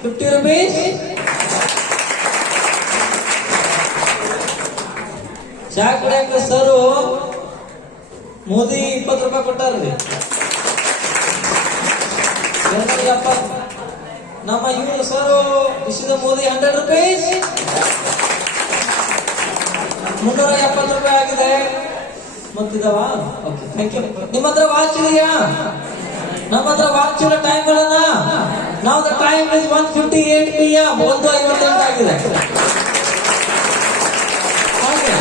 50 rupees. ಚಾ ಕುಡಿಯಕ್ಕೆ ಸರ್ ಮೋದಿ 20 ರೂಪಾಯಿ ಕೊಟ್ಟಾರ್ರಿ. ನಮ್ಮ ಇವರು ಸರ್ ಇಸಿದ ಮೋದಿ 100 rupees. 370 ರೂಪಾಯಿ ಆಗಿದೆ. ಮತ್ತಿದಾವ? Okay, thank you. ನಿಮ್ಮ ಹತ್ರ ವಾಚ್ ಇದೆಯಾ? ನಮ್ಮ ಹತ್ರ ವಾಚ್ ಇರೋ ಟೈಮ್ ಗಳನ್ನ ನಾವು ದ ಟೈಮ್ ಇಸ್ 1:58 PM. 1:58 ಆಗಿದೆ. ಹಾಗೆ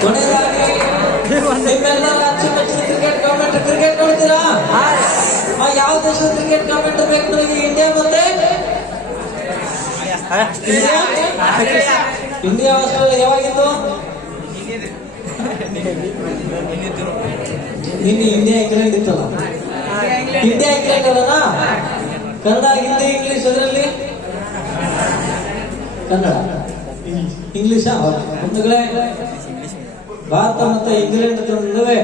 ಕೊನೆಯದಾಗಿ ನಿಮ್ಮೆಲ್ಲರ ಅಚ್ಚುಮೆಚ್ಚಿನ ಕ್ರಿಕೆಟ್ ಕಾಮೆಂಟ್, ಕ್ರಿಕೆಟ್ ನೋಡ್ತೀರಾ? ಯಾವ ದೇಶದ ಕ್ರಿಕೆಟ್ ಕಾಮೆಂಟ್ ಬೇಕು ನಿಮಗೆ? ಇಂಡಿಯಾ ಮತ್ತೆ ಇಂಡಿಯಾ ಆಸ್ಟ್ರೇಲಿಯಾ ಯಾವಾಗಿತ್ತು? ನಿನ್ನೆ ಇಂಡಿಯಾ ಇಂಗ್ಲೆಂಡ್ ಇತ್ತಲ್ಲ. ಇಂಡಿಯಾ ಇಂಗ್ಲೆಂಡ್ ಅಲ್ಲ. ಕನ್ನಡ, ಹಿಂದಿ, ಇಂಗ್ಲಿಷ್, ಅದರಲ್ಲಿ ಕನ್ನಡ, ಇಂಗ್ಲಿಷ್. ಒಂದು ಕಡೆ ಭಾರತ ಮತ್ತು ಇಂಗ್ಲೆಂಡ್ ನಡುವೆ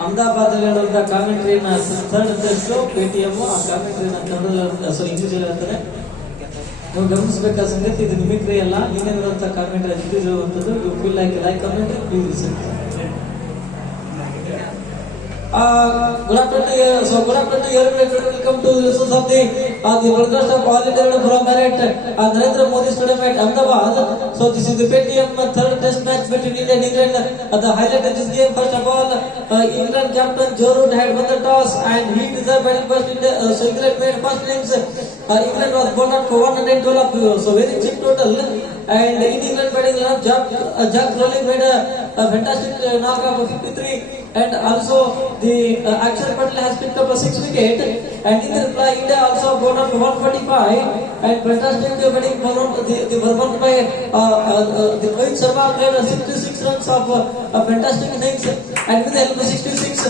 ಅಹಮದಾಬಾದ್ ಹೇಳುವಂತ ಕಾಮೆಂಟ್ರಿನ ಥರ್ಡ್ ಟೆಸ್ಟ್ ಪೇಟಿಎಂ. ಆ ಕಾಮೆಂಟ್ರಿನ ಕನ್ನಡ ಇಂಗ್ಲಿಷ್ ಅಂತಾರೆ. ನೀವು ಗಮನಿಸಬೇಕಾದ ಸಂಗತಿ, ಇದು ಮಿಮಿಕ್ರಿ ಅಲ್ಲ. ಇನ್ನೇನಿರುವಂತ ಕಾಮೆಂಟ್ರಿ ಇರುವಂತದ್ದು. You feel like commentary, you listen. Good afternoon. So good afternoon, welcome to the lessons of the broadcast of all India from Merit Narendra Modi Stadium at Ahmedabad. So this is the Paytm third test match between India and England. The highlight of this game, first of all, England captain Joe Root had won the toss and he deserved batting first. So England made first innings. England was bowled out for 112, so very cheap total. And in England batting lineup, Jack Rowling made a fantastic knock of 53. And also the Akshar Patel has picked up a 6 wicket. And in the reply, India also bowled out for 145. And fantastic batting the performed by the Rohit Sharma played 66 runs of a fantastic innings. And with the help of 66,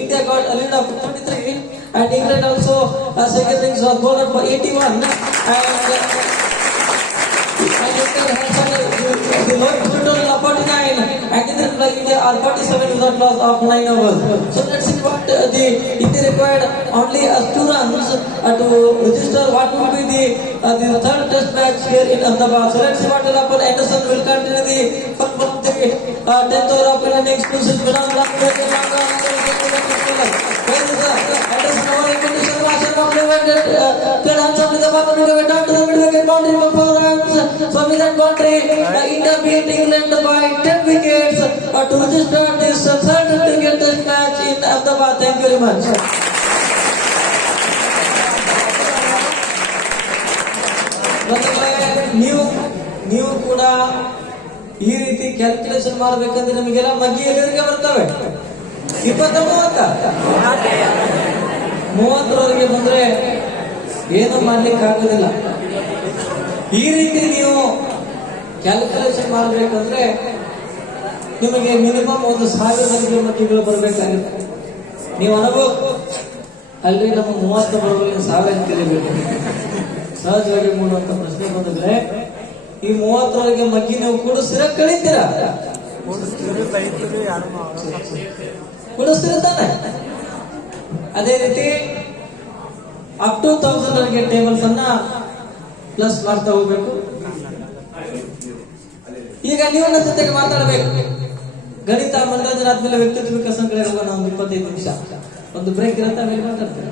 India got a lead of 23. And England also second innings was bowled out for 81. And the lowest total of 49, and in the reply India are 47 without loss of 9 overs. So let's see what the India required only as 2 runs to register what will be the third test match here in Ahmedabad. So let's see what will happen. Anderson will continue the fun from the 10th over of innings to six Anderson over condition Sharma played handsome with the ball down to the middle wicket boundary for 4 runs. So with that boundary, India beat England by 10 wickets to register this third cricket test match in Ahmedabad. Thank you very much. ನೀವು ಕೂಡ ಈ ರೀತಿ calculation ಮಾಡಬೇಕಂದ್ರೆ ನಮಗೆಲ್ಲ ಮಗ್ಗಿ ಎಲ್ಲಿಗೆ ಬರ್ತವೆ? 30 ಬಂದ್ರೆ ಏನು ಮಾಡ್ಲಿಕ್ಕೆ ಆಗುದಿಲ್ಲ. ಈ ರೀತಿ ನೀವು ಕ್ಯಾಲ್ಕುಲೇಷನ್ ಮಾಡಬೇಕಂದ್ರೆ ನಿಮಗೆ ಮಿನಿಮಮ್ 1000 ಮಟ್ಟಿಗಳು ಬರಬೇಕಾಗುತ್ತೆ. ನೀವು ಅನುಭವ ಅಲ್ರಿ, ನಮ್ಮ 30 ಬರೋರಿಗೆ 1000 ತಿಳಿಬೇಕು. ಸಹಜವಾಗಿ ಮೂಡುವಂತ ಪ್ರಶ್ನೆ ಬಂದ್ರೆ ಈ 30ರವರೆಗೆ ಮಗ್ಗಿ ನೀವು ಕೂಡಿಸ್ತೀರ, ಕಳೀತೀರಾ? ಕೂಡಿಸ್ತಿರ್ತಾನೆ. ಅದೇ ರೀತಿ ಅಪ್ ಟು 1000 ಟೇಬಲ್ಸ್ ಅನ್ನ ಪ್ಲಸ್ ಮಾಡ್ತಾ ಹೋಗ್ಬೇಕು. ಈಗ ನೀವು ನನ್ನ ಜೊತೆಗೆ ಮಾತಾಡಬೇಕು. ಗಣಿತ ಮನೋರಂಜನೆ ಆದ್ಮೇಲೆ ವ್ಯಕ್ತಿತ್ವ ವಿಕಸನ ಕಡೆ ಹೋಗೋಣ. ಒಂದು 25 ನಿಮಿಷ ಒಂದು ಬ್ರೇಕ್ ಇರುತ್ತೆ, ಆಮೇಲೆ ಮಾತಾಡ್ತೇವೆ.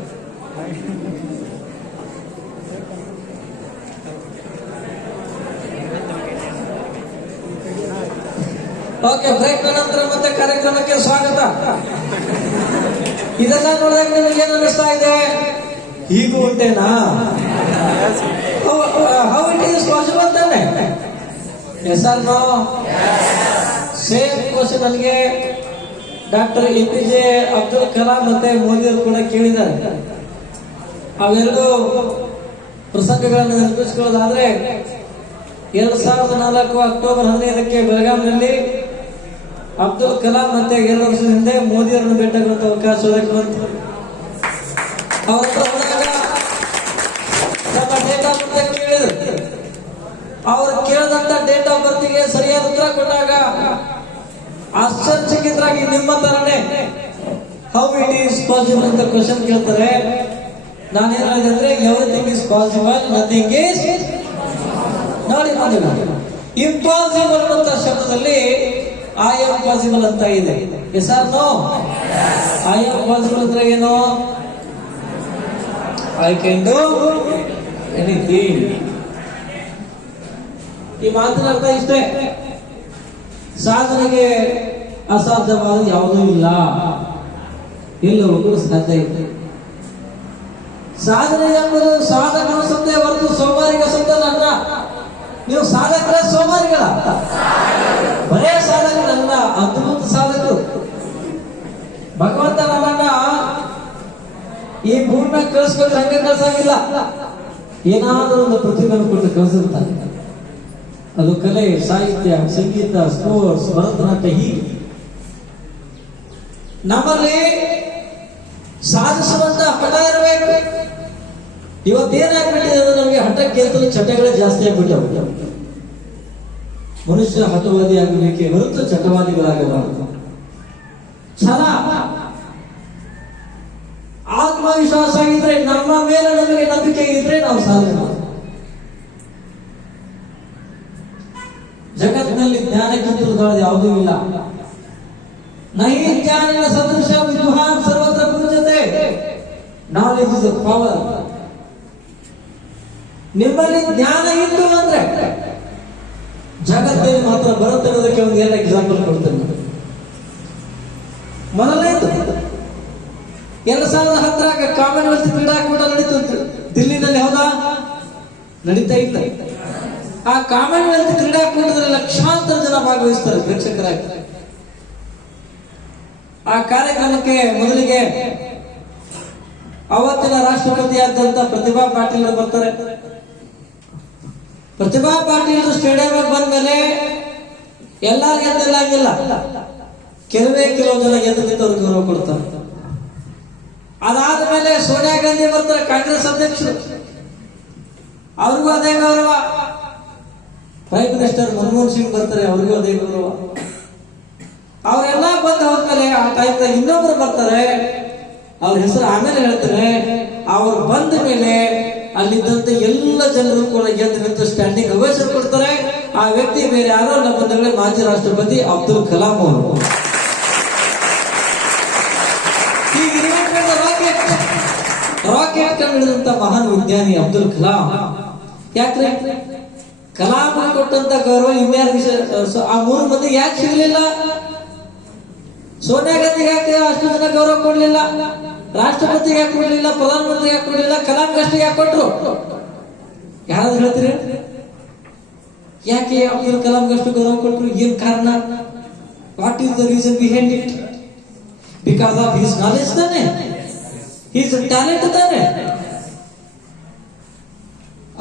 ಓಕೆ, ಬ್ರೇಕ್ ನಂತರ ಮತ್ತೆ ಕಾರ್ಯಕ್ರಮಕ್ಕೆ ಸ್ವಾಗತ. ಇದೆಲ್ಲ ನೋಡಿದಾಗ ನಿಮಗೆ ಏನು ಅನಿಸ್ತಾ ಇದೆ? ಹೀಗೂ ಉಂಟೇನಾ? ಹೌ ಇಟ್ ಈಸ್ ಪಾಸಿಬಲ್ ತಾನೆ? Yes or no? Same question ನನಗೆ ಡಾಕ್ಟರ್ APJ ಅಬ್ದುಲ್ ಕಲಾಂ ಮತ್ತೆ ಮೋದಿ ಅವರು ಕೂಡ ಕೇಳಿದ್ದಾರೆ. ಅವೆರಡು ಪ್ರಸಂಗಗಳನ್ನು ನೆನಪಿಸಿಕೊಳ್ಳೋದಾದ್ರೆ 2004 ಅಕ್ಟೋಬರ್ 15ಕ್ಕೆ ಬೆಳಗಾವಿನಲ್ಲಿ ಅಬ್ದುಲ್ ಕಲಾಂ ಮತ್ತೆ 2 ವರ್ಷದ ಹಿಂದೆ ಮೋದಿ ಅವರನ್ನು ಭೇಟಿಯಾಗುವಂತ ಅವಕಾಶ ಒದಗಿರುವಂತ ಅವರ ಹೋದಾಗ ನಮ್ಮ ಡೇಟ್ ಆಫ್ ಬರ್ತ್ ಕೇಳಿದ್ರು. ಅವರು ಕೇಳಿದಂತ ಡೇಟ್ ಆಫ್ ಬರ್ತ್ಗೆ ಸರಿಯಾದ ಉತ್ತರ ಕೊಟ್ಟಾಗ ಆಶ್ಚರ್ಯಚಕಿತರಾಗಿ ನಿಮ್ಮ ತರನೇ ಹೌ ಇಟ್ ಈಸ್ ಪಾಸಿಬಲ್ ಅಂತ ಕ್ವಶನ್ ಕೇಳ್ತಾರೆ. ನಾನೇನ್ ಹೇಳಿದೆ ಅಂದ್ರೆ everything is possible, nothing is ನೋಡಿ ಇಂಪಾಸಿಬಲ್ ಅಂತ ಶಬ್ದದಲ್ಲಿ ಐ ಆಮ್ ಪಾಸಿಬಲ್ ಅಂತ ಇದೆ. Yes or no? I am possible ಅಂದ್ರೆ ಏನು? I can do anything. ಈ ಮಾತಿನ ಅರ್ಥ ಇಷ್ಟೇ, ಸಾಧನೆಗೆ ಅಸಾಧ್ಯವಾದ ಯಾವುದೂ ಇಲ್ಲ, ಎಲ್ಲವೂ ಸಾಧ್ಯ ಇದೆ. ಸಾಧನೆ ಎಂಬುದು ಸಾಧಕನ ಸತ್ಯ ಹೊರತು ಸೋಮಾರಿಗ ಸತ್ಯ ಅಲ್ಲ. ನೀವು ಸಾಧಕರ ಸೋಮಾರಿಗಳ? ಬರೇ ಸಾಧಕರಲ್ಲ, ಅದ್ಭುತ ಸಾಧಕರು. ಭಗವಂತ ನಮ್ಮನ್ನ ಈ ಭೂಮಿಯ ಕಳಿಸ್ಕೊಂಡು ಹಂಗೆ ಕಳ್ಸಂಗಿಲ್ಲ, ಏನಾದರೂ ಒಂದು ಪ್ರತಿಭೆಯನ್ನು ಕೊಟ್ಟು ಕಳಿಸಿರ್ತಾನೆ. ಅದು ಕಲೆ, ಸಾಹಿತ್ಯ, ಸಂಗೀತ, ಸ್ಪೋರ್ಟ್ಸ್, ಭರತನಾಟ್ಯ, ಹೀಗೆ ನಮ್ಮಲ್ಲಿ ಸಾಧಿಸುವಂತ ಹಠ ಇರಬೇಕು. ಇವತ್ತೇನಾಗ್ಬಿಟ್ಟಿದೆ ಅಂದ್ರೆ ನಮಗೆ ಹಠಕ್ಕಿಂತಲೂ ಚಟಗಳೇ ಜಾಸ್ತಿ ಆಗ್ಬಿಟ್ಟು ಮನುಷ್ಯ ಹಠವಾದಿ ಆಗಬೇಕೆ ಹೊರತು ಚಟವಾದಿಗಳಾಗಬಾರದು. ಛಲ, ಆತ್ಮವಿಶ್ವಾಸ ಇದ್ರೆ, ನಮ್ಮ ಮೇಲೆ ನಮಗೆ ನಂಬಿಕೆ ಇದ್ರೆ ನಾವು ಸಾಧನೆ ಮಾಡ್ತೀವಿ. ಜಗತ್ತಿನಲ್ಲಿ ಜ್ಞಾನಕ್ಕಿಂತಲೂ ಯಾವುದೂ ಇಲ್ಲ. ನಹಿ ಜ್ಞಾನಿನ ಸದೃಶ ವಿದ್ವಾನ್ ಸರ್ವತ್ರ ಪೂಜ್ಯತೆ. Knowledge is power. ನಿಮ್ಮಲ್ಲಿ ಜ್ಞಾನ ಇತ್ತು ಅಂದ್ರೆ ಜಗತ್ತಲ್ಲಿ ಮಾತ್ರ ಬರುತ್ತಿರೋದಕ್ಕೆ ಒಂದು ಏನು ಎಕ್ಸಾಂಪಲ್ ಕೊಡ್ತೇನೆ. ಮೊದಲನೇದು 2010 ಕಾಮನ್ವೆಲ್ತ್ ಕ್ರೀಡಾಕೂಟ ನಡೀತು ದಿಲ್ಲಿನಲ್ಲಿ. ಹೌದಾ? ನಡೀತಾ ಇತ್ತು. ಆ ಕಾಮನ್ವೆಲ್ತ್ ಕ್ರೀಡಾಕೂಟದಲ್ಲಿ ಲಕ್ಷಾಂತರ ಜನ ಭಾಗವಹಿಸ್ತಾರೆ ಪ್ರೇಕ್ಷಕರಾಗಿ. ಆ ಕಾರ್ಯಕ್ರಮಕ್ಕೆ ಮೊದಲಿಗೆ ಅವತ್ತಿನ ರಾಷ್ಟ್ರಪತಿಯಾದಂತ ಪ್ರತಿಭಾ ಪಾಟೀಲ್ ಬರ್ತಾರೆ. ಪ್ರತಿಭಾ ಪಾಟೀಲ್ ಸ್ಟೇಡಿಯಂ ಬಂದ ಮೇಲೆ ಎಲ್ಲಾರು ಗೆದ್ದೆಲ್ಲಾಗಿಲ್ಲ, ಕೆಲವು ಜನ ಗೆದ್ದು ನಿಂತವ್ರಿಗೆ ಗೌರವ ಕೊಡ್ತಾರೆ. ಅದಾದ ಮೇಲೆ ಸೋನಿಯಾ ಗಾಂಧಿ ಬರ್ತಾರೆ, ಕಾಂಗ್ರೆಸ್ ಅಧ್ಯಕ್ಷರು, ಅವ್ರಿಗೂ ಅದೇ ಗೌರವ. ಪ್ರೈಮ್ ಮಿನಿಸ್ಟರ್ ಮನಮೋಹನ್ ಸಿಂಗ್ ಬರ್ತಾರೆ, ಅವ್ರಿಗೂ ಅದೇ ಗೌರವ. ಅವರೆಲ್ಲ ಬಂದು ಹೋದ್ಮೇಲೆ ಆ ಟೈಮ್ದಾಗ ಇನ್ನೊಬ್ರು ಬರ್ತಾರೆ, ಅವ್ರ ಹೆಸರು ಆಮೇಲೆ ಹೇಳ್ತಾರೆ. ಅವ್ರು ಬಂದ ಮೇಲೆ ಅಲ್ಲಿದ್ದಂತ ಎಲ್ಲ ಜನರು ಕೂಡ ಗೆದ್ದು ನಿಂತು ಸ್ಟ್ಯಾಂಡಿಂಗ್ ಅವೇಶನ್ ಕೊಡ್ತಾರೆ. ಆ ವ್ಯಕ್ತಿ ಬೇರೆ ಯಾರೋ ಅಲ್ಲ, ಬಂಧುಗಳೇ, ಮಾಜಿ ರಾಷ್ಟ್ರಪತಿ ಅಬ್ದುಲ್ ಕಲಾಂ ಅವರು. ಈಗ ರಾಕೆಟ್ ಕಂಡಿಡಿದಂತ ಮಹಾನ್ ವಿಜ್ಞಾನಿ ಅಬ್ದುಲ್ ಕಲಾಂ. ಯಾಕ್ರೆ ಕಲಾಂ ಕೊಟ್ಟಂತ ಗೌರವ ಇನ್ಯಾರು ಆ 3 ಮಂದಿ ಯಾಕೆ ಸಿಗಲಿಲ್ಲ? ಸೋನಿಯಾ ಗಾಂಧಿ ಯಾಕೆ ಅಷ್ಟು ಜನ ಗೌರವ ಕೊಡ್ಲಿಲ್ಲ? ರಾಷ್ಟ್ರಪತಿಗೆ ಯಾಕೆ ಕೊಡ್ಲಿಲ್ಲ? ಪ್ರಧಾನಮಂತ್ರಿ ಯಾಕೆ ಕೊಡ್ಲಿಲ್ಲ? ಕಲಾಂ ಅಷ್ಟೇ ಯಾಕೆ ಕೊಟ್ರು? ಯಾರಾದ್ರೂ ಹೇಳ್ತೀರಿ? ಯಾಕೆ ಅಬ್ದುಲ್ ಕಲಾಂ ಅಷ್ಟು ಗೌರವ ಕೊಟ್ರು? ಏನ್ ಕಾರಣ? What is the reason behind it? Because of his knowledge ತಾನೆ, ಹಿಸ್ ಟ್ಯಾಲೆಂಟ್ ತಾನೆ.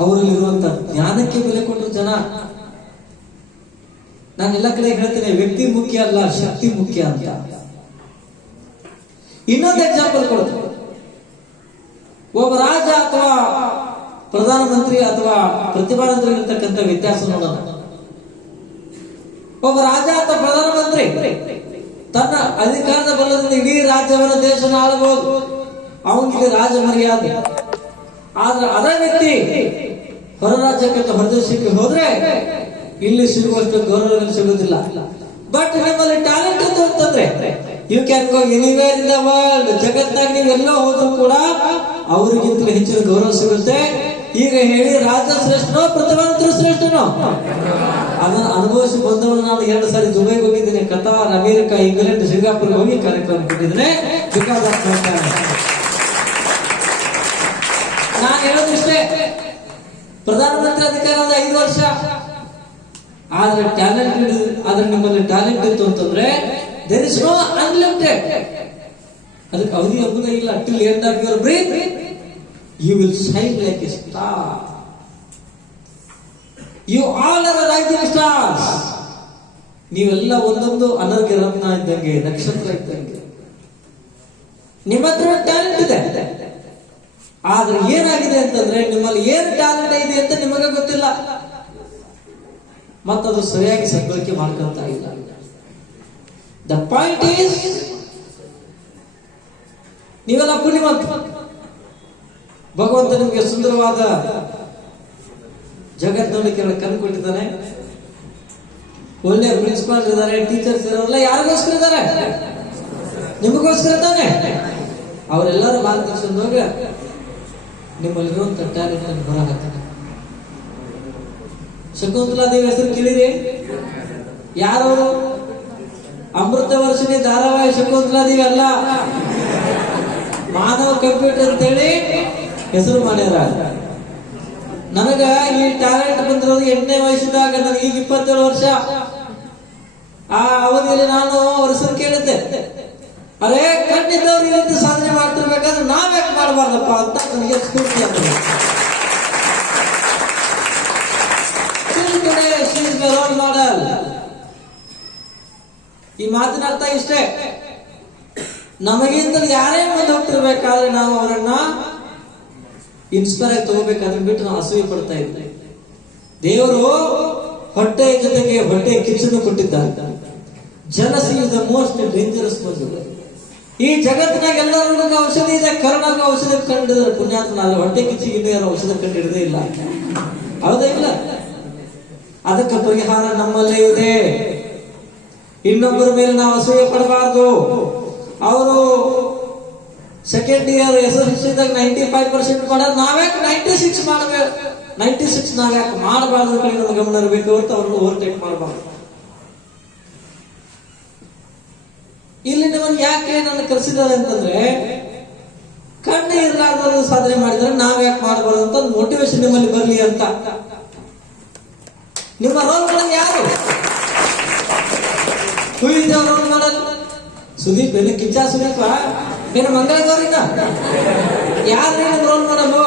ಅವರಲ್ಲಿರುವಂತ ಜ್ಞಾನಕ್ಕೆ ಬೆಲೆ ಕೊಟ್ಟರು ಜನ. ನಾನೆಲ್ಲ ಕಡೆ ಹೇಳ್ತೇನೆ, ವ್ಯಕ್ತಿ ಮುಖ್ಯ ಅಲ್ಲ, ಶಕ್ತಿ ಮುಖ್ಯ ಅಂತ. ಇನ್ನೊಂದು ಎಕ್ಸಾಂಪಲ್ ಕೊಡ್ತೀನಿ. ಒಬ್ಬ ರಾಜ ಅಥವಾ ಪ್ರಧಾನಮಂತ್ರಿ ಅಥವಾ ಪ್ರತಿಭಾವಂತರಿಗಿರ್ತಕ್ಕಂಥ ವ್ಯತ್ಯಾಸ ನೋಡೋಣ. ಒಬ್ಬ ರಾಜ ಅಥವಾ ಪ್ರಧಾನಮಂತ್ರಿ ತನ್ನ ಅಧಿಕಾರದ ಬಲದಿಂದ ಇಡೀ ರಾಜ್ಯವನ್ನು ದೇಶನ ಆಳಬಹುದು, ಅವನಿಗೆ ರಾಜ ಮರ್ಯಾದೆ. ಆದ್ರೆ ಅದೇ ವ್ಯಕ್ತಿ ಹೊರ ರಾಜ್ಯಕ್ಕೆ ಅಥವಾ ಹೊರದೇಶಕ್ಕೆ ಹೋದ್ರೆ ಇಲ್ಲಿ ಸಿಗುವಷ್ಟು ಗೌರವ ಸಿಗುವುದಿಲ್ಲ. ಬಟ್ ನಮ್ಮಲ್ಲಿ ಟ್ಯಾಲೆಂಟ್ ಅಂತ ಅಂತಂದ್ರೆ you can go anywhere in the world. ಜಗತ್ತಾಗ ನೀವೆಲ್ಲೋ ಹೋದ್ರು ಕೂಡ ಅವರಿಗಿಂತಲೂ ಹೆಚ್ಚಿನ ಗೌರವ ಸಿಗುತ್ತೆ. ಈಗ ಹೇಳಿ, ರಾಜ ಶ್ರೇಷ್ಠನೋ ಪ್ರತಿಭಾವಂತರು ಶ್ರೇಷ್ಠನೋ? ಅದನ್ನ ಅನುಭವಿಸಿ ಬಂದವನು. ನಾನು 2 ಸಾರಿ ದುಬೈಗೆ ಹೋಗಿದ್ದೀನಿ, ಕತಾರ್, ಅಮೆರಿಕ, ಇಂಗ್ಲೆಂಡ್, ಸಿಂಗಾಪುರ್ಗೆ ಹೋಗಿ ಕಾರ್ಯಕ್ರಮ ಕೊಟ್ಟಿದ್ದೇನೆ. Because of my talent. ನಾನು ಹೇಳೋದಿಷ್ಟೇ, ಪ್ರಧಾನಮಂತ್ರಿ ಅಧಿಕಾರ 5 ವರ್ಷ, ಆದ್ರೆ ಟ್ಯಾಲೆಂಟ್, ಆದ್ರೆ ನಿಮ್ಮಲ್ಲಿ ಟ್ಯಾಲೆಂಟ್ ಇತ್ತು ಅಂತಂದ್ರೆ ದೇರ್ ಇಸ್ ನೋ ಅನ್ಲಿಮಿಟೆಡ್. ಅದಕ್ಕೆ ಅವಧಿ ಎಂಬುದೇ ಇಲ್ಲ. Till end of your breath you will shine like a star. You all are rising stars. ನೀವೆಲ್ಲ ಒಂದೊಂದು ಅನರ್ಘ್ಯ ರತ್ನ ಇದ್ದಂಗೆ, ನಕ್ಷತ್ರ ಇದ್ದಂಗೆ. ನಿಮ್ಮ ಹತ್ರ ಟ್ಯಾಲೆಂಟ್ ಇದೆ, ಆದ್ರೆ ಏನಾಗಿದೆ ಅಂತಂದ್ರೆ ನಿಮ್ಮಲ್ಲಿ ಏನು ಟ್ಯಾಲೆಂಟ್ ಇದೆ ಅಂತ ನಿಮಗೆ ಗೊತ್ತಿಲ್ಲ, ಮತ್ತದು ಸರಿಯಾಗಿ ಸದ್ಬಳಕೆ ಮಾಡ್ಕೊಂತ ಇಲ್ಲ. ದ ಪಾಯಿಂಟ್ ಈಸ್, ನೀವೆಲ್ಲ ಪುಣ್ಯವಂತ. ಭಗವಂತ ನಿಮಗೆ ಸುಂದರವಾದ ಜಗತ್ ನೋಡಲಿಕ್ಕೆ ಕಣ್ಣು ಕೊಟ್ಟಿದ್ದಾನೆ. ಒಳ್ಳೆ ಪ್ರಿನ್ಸಿಪಾಲ್ ಇದ್ದಾರೆ, ಟೀಚರ್ಸ್ ಇರೋಲ್ಲ. ಯಾರಿಗೋಸ್ಕರ ಇದ್ದಾರೆ? ನಿಮಗೋಸ್ಕರ ತಾನೆ. ಅವರೆಲ್ಲರೂ ಮಾರ್ಗದರ್ಶನದಾಗ ನಿಮ್ಮಲ್ಲಿರುವಂತ ಟ್ಯಾಲೆಂಟ್ ಹೊರ ಹಾಕ್ತಾರೆ. ಶಕುಂತಲಾದೇವಿ ಹೆಸರು ಕೇಳಿರಿ? ಯಾರವರು? ಅಮೃತ ವರ್ಷಿಣಿ ಧಾರಾವಾಹಿ ಶಕುಂತಲಾದೇವಿ ಅಲ್ಲ, ಮಾನವ ಕಂಪ್ಯೂಟರ್ ಅಂತೇಳಿ ಹೆಸರು ಮಾಡ್ಯಾರ. ನನಗ ಈ ಟ್ಯಾಲೆಂಟ್ ಬಂದಿರೋದು 8ನೇ ವಯಸ್ಸಿದಾಗ. ನನಗೆ ಈಗ 27 ವರ್ಷ. ಆ ಅವಧಿಯಲ್ಲಿ ನಾನು ಅವ್ರ ಹೆಸರು ಕೇಳಿದ್ದೆ. ಅರೆ, ಕಣ್ಣಿದ್ದವ್ರು ಈ ರೀತಿ ಸಾಧನೆ ಮಾಡ್ತಿರ್ಬೇಕಾದ್ರೆ ನಾವ್ಯಾಕೆ ಮಾಡಬಾರ್ದಪ್ಪ ಅಂತ ನನಗೆ ಸ್ಫೂರ್ತಿ ಆಗ್ತದೆ. Role model. ಈ ಮಾತಿನ ಅರ್ಥ ಇಷ್ಟೇ, ನಮಗಿಂತ ಯಾರೇ ಮುಂದೆ ಹೋಗ್ತಿರ್ಬೇಕಾದ್ರೆ ನಾವು ಅವರನ್ನ ಇನ್ಸ್ಪೈರ್ ಆಗಿ ತಗೋಬೇಕಾದ್ರೆ ಬಿಟ್ಟು ನಾವು ಅಸೂಯೆ ಪಡ್ತಾ ಇದ್ದೆ. ದೇವರು ಹೊಟ್ಟೆಯ ಜೊತೆಗೆ ಹೊಟ್ಟೆ ಕಿಚ್ಚನ್ನು ಕೊಟ್ಟಿದ್ದಾರೆ. Jealousy is the most dangerous muzzle. ಈ ಜಗತ್ತಿನಾಗ ಎಲ್ಲರಿಗೂ ಔಷಧಿ ಇದೆ, ಕರೋನಾಗೂ ಔಷಧ ಕಂಡಿದ್ದಾರೆ ಪುಣ್ಯಾತ್ಮನ. ಹೊಟ್ಟೆ ಕಿಚ್ಚಿಗೆ ಇನ್ನೂ ಯಾರು ಔಷಧ ಕಂಡಿಡದೇ ಇಲ್ಲ, ಹೌದಾ? ಇಲ್ಲ. ಅದಕ್ಕೆ ಪರಿಹಾರ ನಮ್ಮಲ್ಲೇ ಇದೆ. ಇನ್ನೊಬ್ಬರ ಮೇಲೆ ನಾವು ಅಸೂಯೆ ಪಡಬಾರ್ದು. ಅವರು ಸೆಕೆಂಡ್ ಇಯರ್ SSLC 95% ಮಾಡೋದು, ನಾವ್ಯಾಕೆ 96 ಮಾಡಬೇಕು? 96 ನಾವ್ಯಾಕೆ ಮಾಡಬಾರ್ದು ಕಡೆ ನಮ್ಮ ಗಮನ ಇರಬೇಕು ಅಂತ ಅವ್ರನ್ನ ಓವರ್ಟೇಕ್ ಮಾಡಬಾರ್ದು. ಇಲ್ಲಿ ನಿಮ್ಮನ್ನು ಯಾಕೆ ನನ್ನ ಕರೆಸಿದ್ದಾರೆ ಅಂತಂದ್ರೆ, ಕಣ್ಣು ಇರಲಾರ್ದವ್ರು ಸಾಧನೆ ಮಾಡಿದ್ರೆ ನಾವ್ಯಾಕೆ ಮಾಡಬಾರ್ದು ಅಂತ ಒಂದು ಮೋಟಿವೇಶನ್ ನಿಮ್ಮಲ್ಲಿ ಬರಲಿ ಅಂತ. ನಿಮ್ಮ ರೋಲ್ ಮಾಡಲ್ ಯಾರು? ರೋಲ್ ಮಾಡಲ್ ಸುದೀಪ್ ಏನು? ಕಿಚ್ಚ ಸುದೀಪ ಏನು? ಮಂಗಳ ಗೌರಿನ? ಯಾರು ನಿಮ್ಮ ರೋಲ್ ಮಾಡಲು?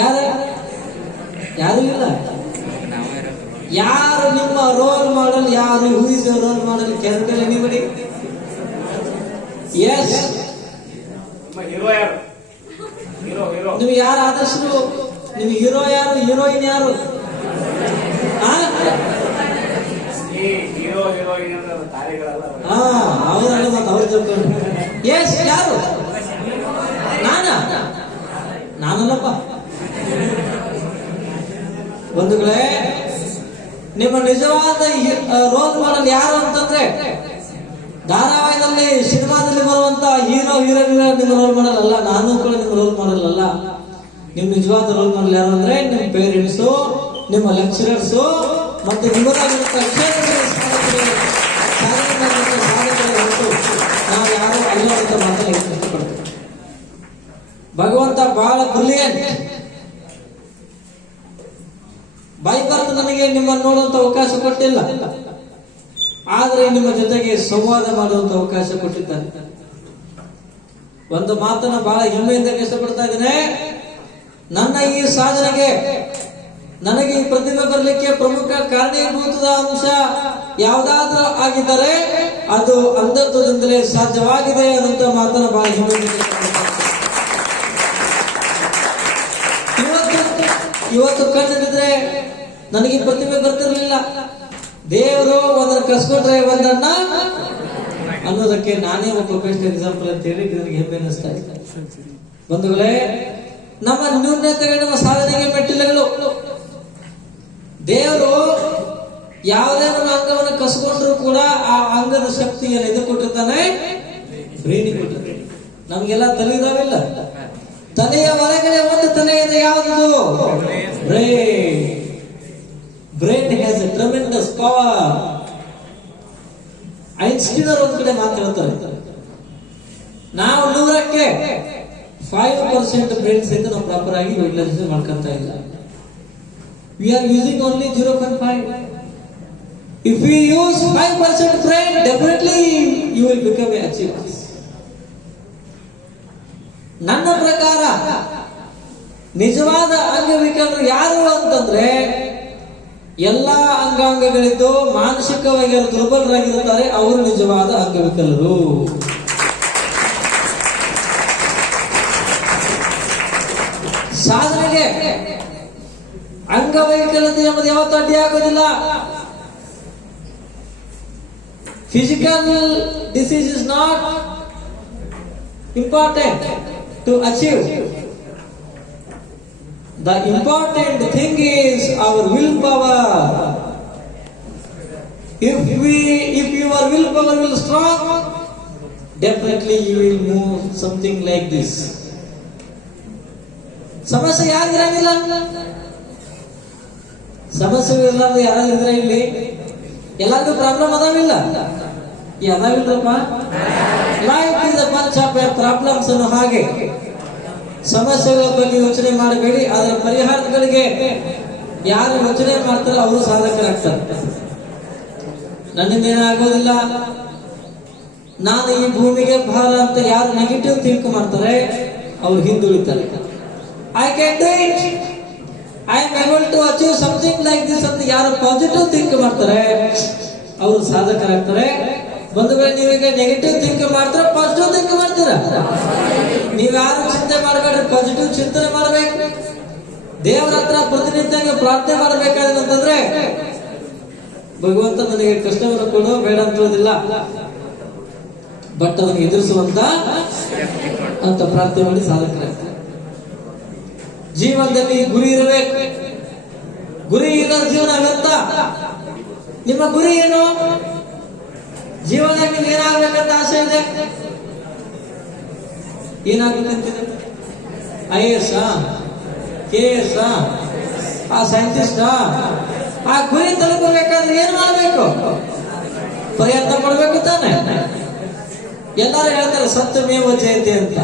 ಯಾರು ಇಲ್ಲ. ಯಾರು ನಿಮ್ಮ ರೋಲ್ ಮಾಡಲ್? ಯಾರು? Who is your role model? Can tell anybody? Yes. Hero ಯಾರು? ಹೀರೋ ನೀವು ಯಾರು ಆದರ್ಶರು? ನೀವು ಹೀರೋ ಯಾರು? ಹೀರೋಯಿನ್ ಯಾರು? ಹೌದಲ್ಲ, ಮತ್ತೆ ಅವ್ರು ತಿಳ್ಕೊಂಡು. ಎಸ್, ಯಾರು? ನಾನಲ್ಲಪ್ಪ. ಬಂಧುಗಳೇ, ನಿಮ್ಮ ನಿಜವಾದ ರೋಲ್ ಮಾಡಲ್ ಯಾರು ಅಂತಂದ್ರೆ, ಧಾರಾವಾಹಿಯಲ್ಲಿ ಸಿನಿಮಾದಲ್ಲಿ ಬರುವಂತ ಹೀರೋ ಹೀರೋಯಿನ್ ನಿಮ್ಮ ರೋಲ್ ಮಾಡಲ್ ಅಲ್ಲ. ನಾನು ಕೂಡ ನಿಮ್ಮ ರೋಲ್ ಮಾಡಲ್ ಅಲ್ಲ. ನಿಮ್ ನಿಜವಾದ ರೋಲ್ ಮಾಡಲ್ ಯಾರು ಅಂದ್ರೆ ನಿಮ್ಮ ಪೇರೆಂಟ್ಸು, ನಿಮ್ಮ ಲೆಕ್ಚರರ್ಸು, ಮತ್ತೆ ನಿಮ್ಮದಾಗಿರುವಂತ ನಾವು ಯಾರು ಅಲ್ಲ ಅಂತ ಮಾತ್ರ ಇಷ್ಟಪಡ್ತೇವೆ. ಭಗವಂತ ಬಹಳ ಬ್ರಿಲಿಯಂಟ್. ಬೈಬಲ್ ನನಗೆ ನಿಮ್ಮನ್ನು ನೋಡುವಂತ ಅವಕಾಶ ಕೊಟ್ಟಿಲ್ಲ, ಆದ್ರೆ ನಿಮ್ಮ ಜೊತೆಗೆ ಸಂವಾದ ಮಾಡುವಂತ ಅವಕಾಶ ಕೊಟ್ಟಿದ್ದಾನೆ. ಒಂದು ಮಾತನ್ನ ಬಹಳ ಹೆಮ್ಮೆಯಿಂದ ಇಷ್ಟಪಡ್ತಾ ಇದ್ದೇನೆ. ನನ್ನ ಈ ಸಾಧನೆಗೆ, ನನಗೆ ಈ ಪ್ರತಿಭೆ ಬರಲಿಕ್ಕೆ ಪ್ರಮುಖ ಕಾರಣೀಭೂತದ ಅಂಶ ಯಾವುದಾದ್ರೂ ಆಗಿದ್ದರೆ ಅದು ಅಂಧತ್ವದಿಂದಲೇ ಸಾಧ್ಯವಾಗಿದೆ ಅನ್ನುವಂತ ಮಾತನ್ನ ಬಹಳ ಹೆಮ್ಮೆಯಿಂದ. ಇವತ್ತು ಕಣ್ಣಿದ್ರೆ ನನಗೆ ಪ್ರತಿಭೆ ಬರ್ತಿರ್ಲಿಲ್ಲ. ದೇವರು ಒಂದನ್ನು ಕಸ್ಕೊಂಡ್ರೆ ಒಂದನ್ನ ಅನ್ನೋದಕ್ಕೆ ನಾನೇ ಒಬ್ಬ ಬೆಸ್ಟ್ ಎಕ್ಸಾಂಪಲ್ ಅಂತ ಹೇಳಿ ನನಗೆ ಹೆಮ್ಮೆ ಅನಿಸ್ತಾ ಇದೆ. ಬಂಧುಗಳೇ, ನಮ್ಮ ನ್ಯೂನತೆಗಳು ನಮ್ಮ ಸಾಧನೆಗೆ ಮೆಟ್ಟಿಲುಗಳು. ದೇವರು ಯಾವುದೇ ನಮ್ಮ ಅಂಗವನ್ನು ಕಸ್ಕೊಂಡ್ರು ಕೂಡ ಆ ಅಂಗದ ಶಕ್ತಿಯನ್ನು ಎದು ಕೊಟ್ಟಿರ್ತಾನೆ, ಬ್ರೈನ್ ಕೊಟ್ಟಿರ್ತಾನೆ. ನಮ್ಗೆಲ್ಲ ತಲೆ ಇದಾವಿಲ್ಲ, ತಲೆಯ ಒಳಗಡೆ ಒಂದು ತಲೆ ಇದೆ, ಯಾವುದು? Brain. Brain has A tremendous power. Einstein ಅವರು ಒಂದ್ ಕಡೆ ಮಾತಾಡ್ತಾರೆ, ನಾವು 100ಕ್ಕೆ 5% ಬ್ರೈನ್ ಸಹಿತ ನಾವು ಪ್ರಾಪರ್ ಆಗಿ ಯುಟಿಲೈಸೇಷನ್ ಮಾಡ್ಕೊಂತ ಇಲ್ಲ. We are using only 0.5. If we use 5% brain, definitely you will become a achiever. ನನ್ನ ಪ್ರಕಾರ ನಿಜವಾದ ಅಂಗವಿಕಲರು ಯಾರು ಅಂತಂದ್ರೆ, ಎಲ್ಲಾ ಅಂಗಾಂಗಗಳಿದ್ದು ಮಾನಸಿಕವಾಗಿ ದುರ್ಬಲರಾಗಿರುತ್ತಾರೆ, ಅವರು ನಿಜವಾದ ಅಂಗವಿಕಲರು. ಸಾಧನೆಗೆ ಅಂಗವೈಕಲ್ಯತೆ ಎಂಬುದು ಯಾವತ್ತೂ ಅಡ್ಡಿ ಆಗೋದಿಲ್ಲ. Physical disease is not important to achieve. The important thing is our willpower. If your willpower will strong, definitely you will move something like this. ಸಮಸ್ಯೆ ಯಾರಿಗಿರಂಗಿಲ್ಲ? ಸಮಸ್ಯೆ ಇರಲಾರ್ದು ಯಾರಾದ್ರೂ ಇಲ್ಲಿ? ಎಲ್ಲರಿಗೂ ಪ್ರಾಬ್ಲಮ್ ಅದಾವಿಲ್ಲ? ಅದಾವಿಲ್ಲಪ್ಪ. Life is a bunch of problems ಅನ್ನೋ ಹಾಗೆ ಸಮಸ್ಯೆಗಳ ಬಗ್ಗೆ ಯೋಚನೆ ಮಾಡಬೇಡಿ, ಅದರ ಪರಿಹಾರಗಳಿಗೆ ಯಾರು ಯೋಚನೆ ಮಾಡ್ತಾರೆ ಅವರು ಸಾಧಕರಾಗ್ತಾರೆ. ನನ್ನಿಂದ ಏನಾಗೋದಿಲ್ಲ, ನಾನು ಈ ಭೂಮಿಗೆ ಭಾರ ಅಂತ ಯಾರು ನೆಗೆಟಿವ್ ಥಿಂಕ್ ಮಾಡ್ತಾರೆ ಅವ್ರು ಹಿಂದುಳಿತಾರೆ. I can do it, I am able to achieve something like this ಅಂತ ಯಾರು ಪಾಸಿಟಿವ್ ಥಿಂಕ್ ಮಾಡ್ತಾರೆ ಅವರು ಸಾಧಕರಾಗ್ತಾರೆ. ಒಂದು ವೇಳೆ ನೀವೀಗ ನೆಗೆಟಿವ್ ಥಿಂಕ್ ಮಾಡ್ತಾರೆ, ಪಾಸಿಟಿವ್ ಥಿಂಕ್ ಮಾಡ್ತೀರಾ? ನೀವ್ಯಾರು ಚಿಂತೆ ಮಾಡಬೇಡ್ರಿ, ಪಾಸಿಟಿವ್ ಚಿಂತನೆ ಮಾಡಬೇಕು. ದೇವರ ಹತ್ರ ಪ್ರತಿನಿತ್ಯ ಪ್ರಾರ್ಥನೆ ಮಾಡಬೇಕಾದ್ರೆ ಅಂತಂದ್ರೆ, ಭಗವಂತ ನನಗೆ ಕಷ್ಟವನ್ನು ಕೊಡು ಬೇಡ ಅಂತೋದಿಲ್ಲ, ಬಟ್ ಅದನ್ನು ಎದುರಿಸುವಂತ ಅಂತ ಪ್ರಾರ್ಥನೆ ಮಾಡಿ ಸಾಧಕರಾಗ್ತಾರೆ. ಜೀವನದಲ್ಲಿ ಗುರಿ ಇರಬೇಕು. ಗುರಿ ಇಲ್ಲ ಜೀವನ ವ್ಯರ್ಥ. ನಿಮ್ಮ ಗುರಿ ಏನು? ಜೀವನದಲ್ಲಿ ಏನಾಗಬೇಕಂತ ಆಸೆ ಇದೆ? ಏನಾಗಬೇಕಂತಿದೆ? IAS, KS, ಆ ಸೈಂಟಿಸ್ಟ್, ಆ ಗುರಿ ತಲುಪಬೇಕಾದ್ರೆ ಏನ್ ಮಾಡಬೇಕು? ಪ್ರಯತ್ನ ಪಡ್ಬೇಕು ತಾನೆ. ಎಲ್ಲರೂ ಹೇಳ್ತಾರೆ ಸತ್ಯಮೇವ ಜಯತೆ ಅಂತ.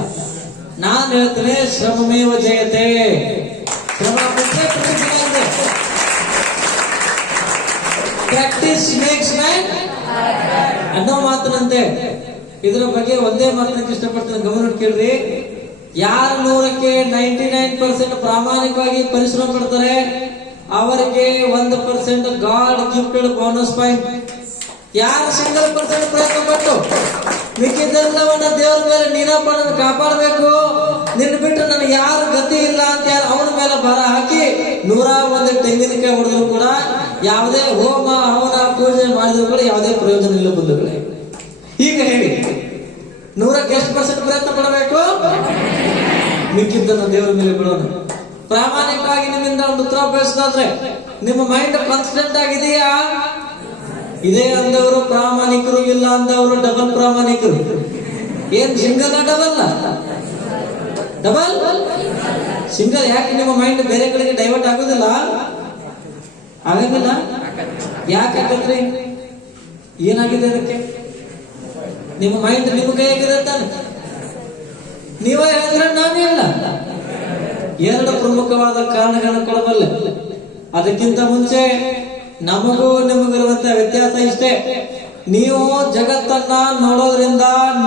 ನಾನು ಹೇಳ್ತೇನೆ ಶ್ರಮಮೇವ ಜಯತೆ. ಶ್ರಮ ಪ್ರಾಕ್ಟೀಸ್ ಮೇಕ್ಸ್ ಮ್ಯಾನ್ ಅನ್ನೋ ಮಾತನಂತೆ. ಇದರ ಬಗ್ಗೆ ಒಂದೇ ಮಾತನ್ನ ಇಷ್ಟಪಡ್ತೇನೆ, ಗಮನ ಕೇಳ್ರಿ. ಯಾರು 100ಕ್ಕೆ 99% ಪ್ರಾಮಾಣಿಕವಾಗಿ ಪರಿಶ್ರಮ ಪಡ್ತಾರೆ ಅವರಿಗೆ 1% ಗಾಡ್ ಗಿಫ್ಟೆಡ್ ಬೋನಸ್ ಪಾಯಿಂಟ್. ಯಾರು 1% ಪ್ರಯತ್ನ ಪಟ್ಟು ಮಿಕ್ಕಿದ್ದೆಲ್ಲವನ್ನ ದೇವರ ಮೇಲೆ ನೀನಪ್ಪನನ್ನು ಕಾಪಾಡಬೇಕು, ನಿನ್ನ ಬಿಟ್ಟು ನನಗೆ ಯಾರು ಗತಿ ಇಲ್ಲ ಅಂತ ಯಾರು ಅವನ ಮೇಲೆ ಭಾರ ಹಾಕಿ 101 ತೆಂಗಿನಕಾಯಿ ಹೊಡೆದ್ರು ಕೂಡ, ಯಾವುದೇ ಹೋಮ ಹವನ ಪೂಜೆ ಮಾಡಿದ್ರು ಕೂಡ ಯಾವುದೇ ಪ್ರಯೋಜನ ಇಲ್ಲ ಬಂಧುಗಳೇ. ಈಗ ಹೇಳಿ, 100ಕ್ಕೆ ಎಷ್ಟು % ಪ್ರಯತ್ನ ಪಡಬೇಕು? ಮಿಕ್ಕಿದ್ದನ್ನು ದೇವರ ಮೇಲೆ ಬಿಡೋಣ. ಪ್ರಾಮಾಣಿಕವಾಗಿ ನಿಮ್ಮಿಂದ ಒಂದು ಉತ್ತರ ಬಯಸೋದಾದ್ರೆ ನಿಮ್ಮ ಮೈಂಡ್ ಕಾನ್ಸ್ಟೆಂಟ್ ಆಗಿದೆಯಾ? ಇದೇ ಅಂದವರು ಪ್ರಾಮಾಣಿಕರು, ಇಲ್ಲ ಅಂದವರು ಡಬಲ್ ಪ್ರಾಮಾಣಿಕರು. ಏನ್ ಸಿಂಗಲ್ ಡಬಲ್? Double single. ಯಾಕೆ ನಿಮ್ಮ ಮೈಂಡ್ ಬೇರೆ ಕಡೆಗೆ ಡೈವರ್ಟ್ ಆಗೋದಿಲ್ಲ? ಆಗಂಗಿಲ್ಲ. ಯಾಕಂದ್ರೆ ಏನಾಗಿದೆ ಅದಕ್ಕೆ? ನಿಮ್ಮ ಮೈಂಡ್ ನಿಮ್ಮ ಕೈಯಾಗಿದೆ ತಾನೆ. ನೀವೇ ಹೇಳಿದ್ರೆ ನಾನೇ ಇಲ್ಲ. 2 ಪ್ರಮುಖವಾದ ಕಾರಣಗಳನ್ನು ಕೊಡಬಲ್ಲೆ. ಅದಕ್ಕಿಂತ ಮುಂಚೆ ನಮಗೂ ನಿಮಗಿರುವಂತ ವ್ಯತ್ಯಾಸ ಇಷ್ಟೇ, ನೀವು ಜಗತ್ತನ್ನ ನೋಡೋದ್ರಿಂದ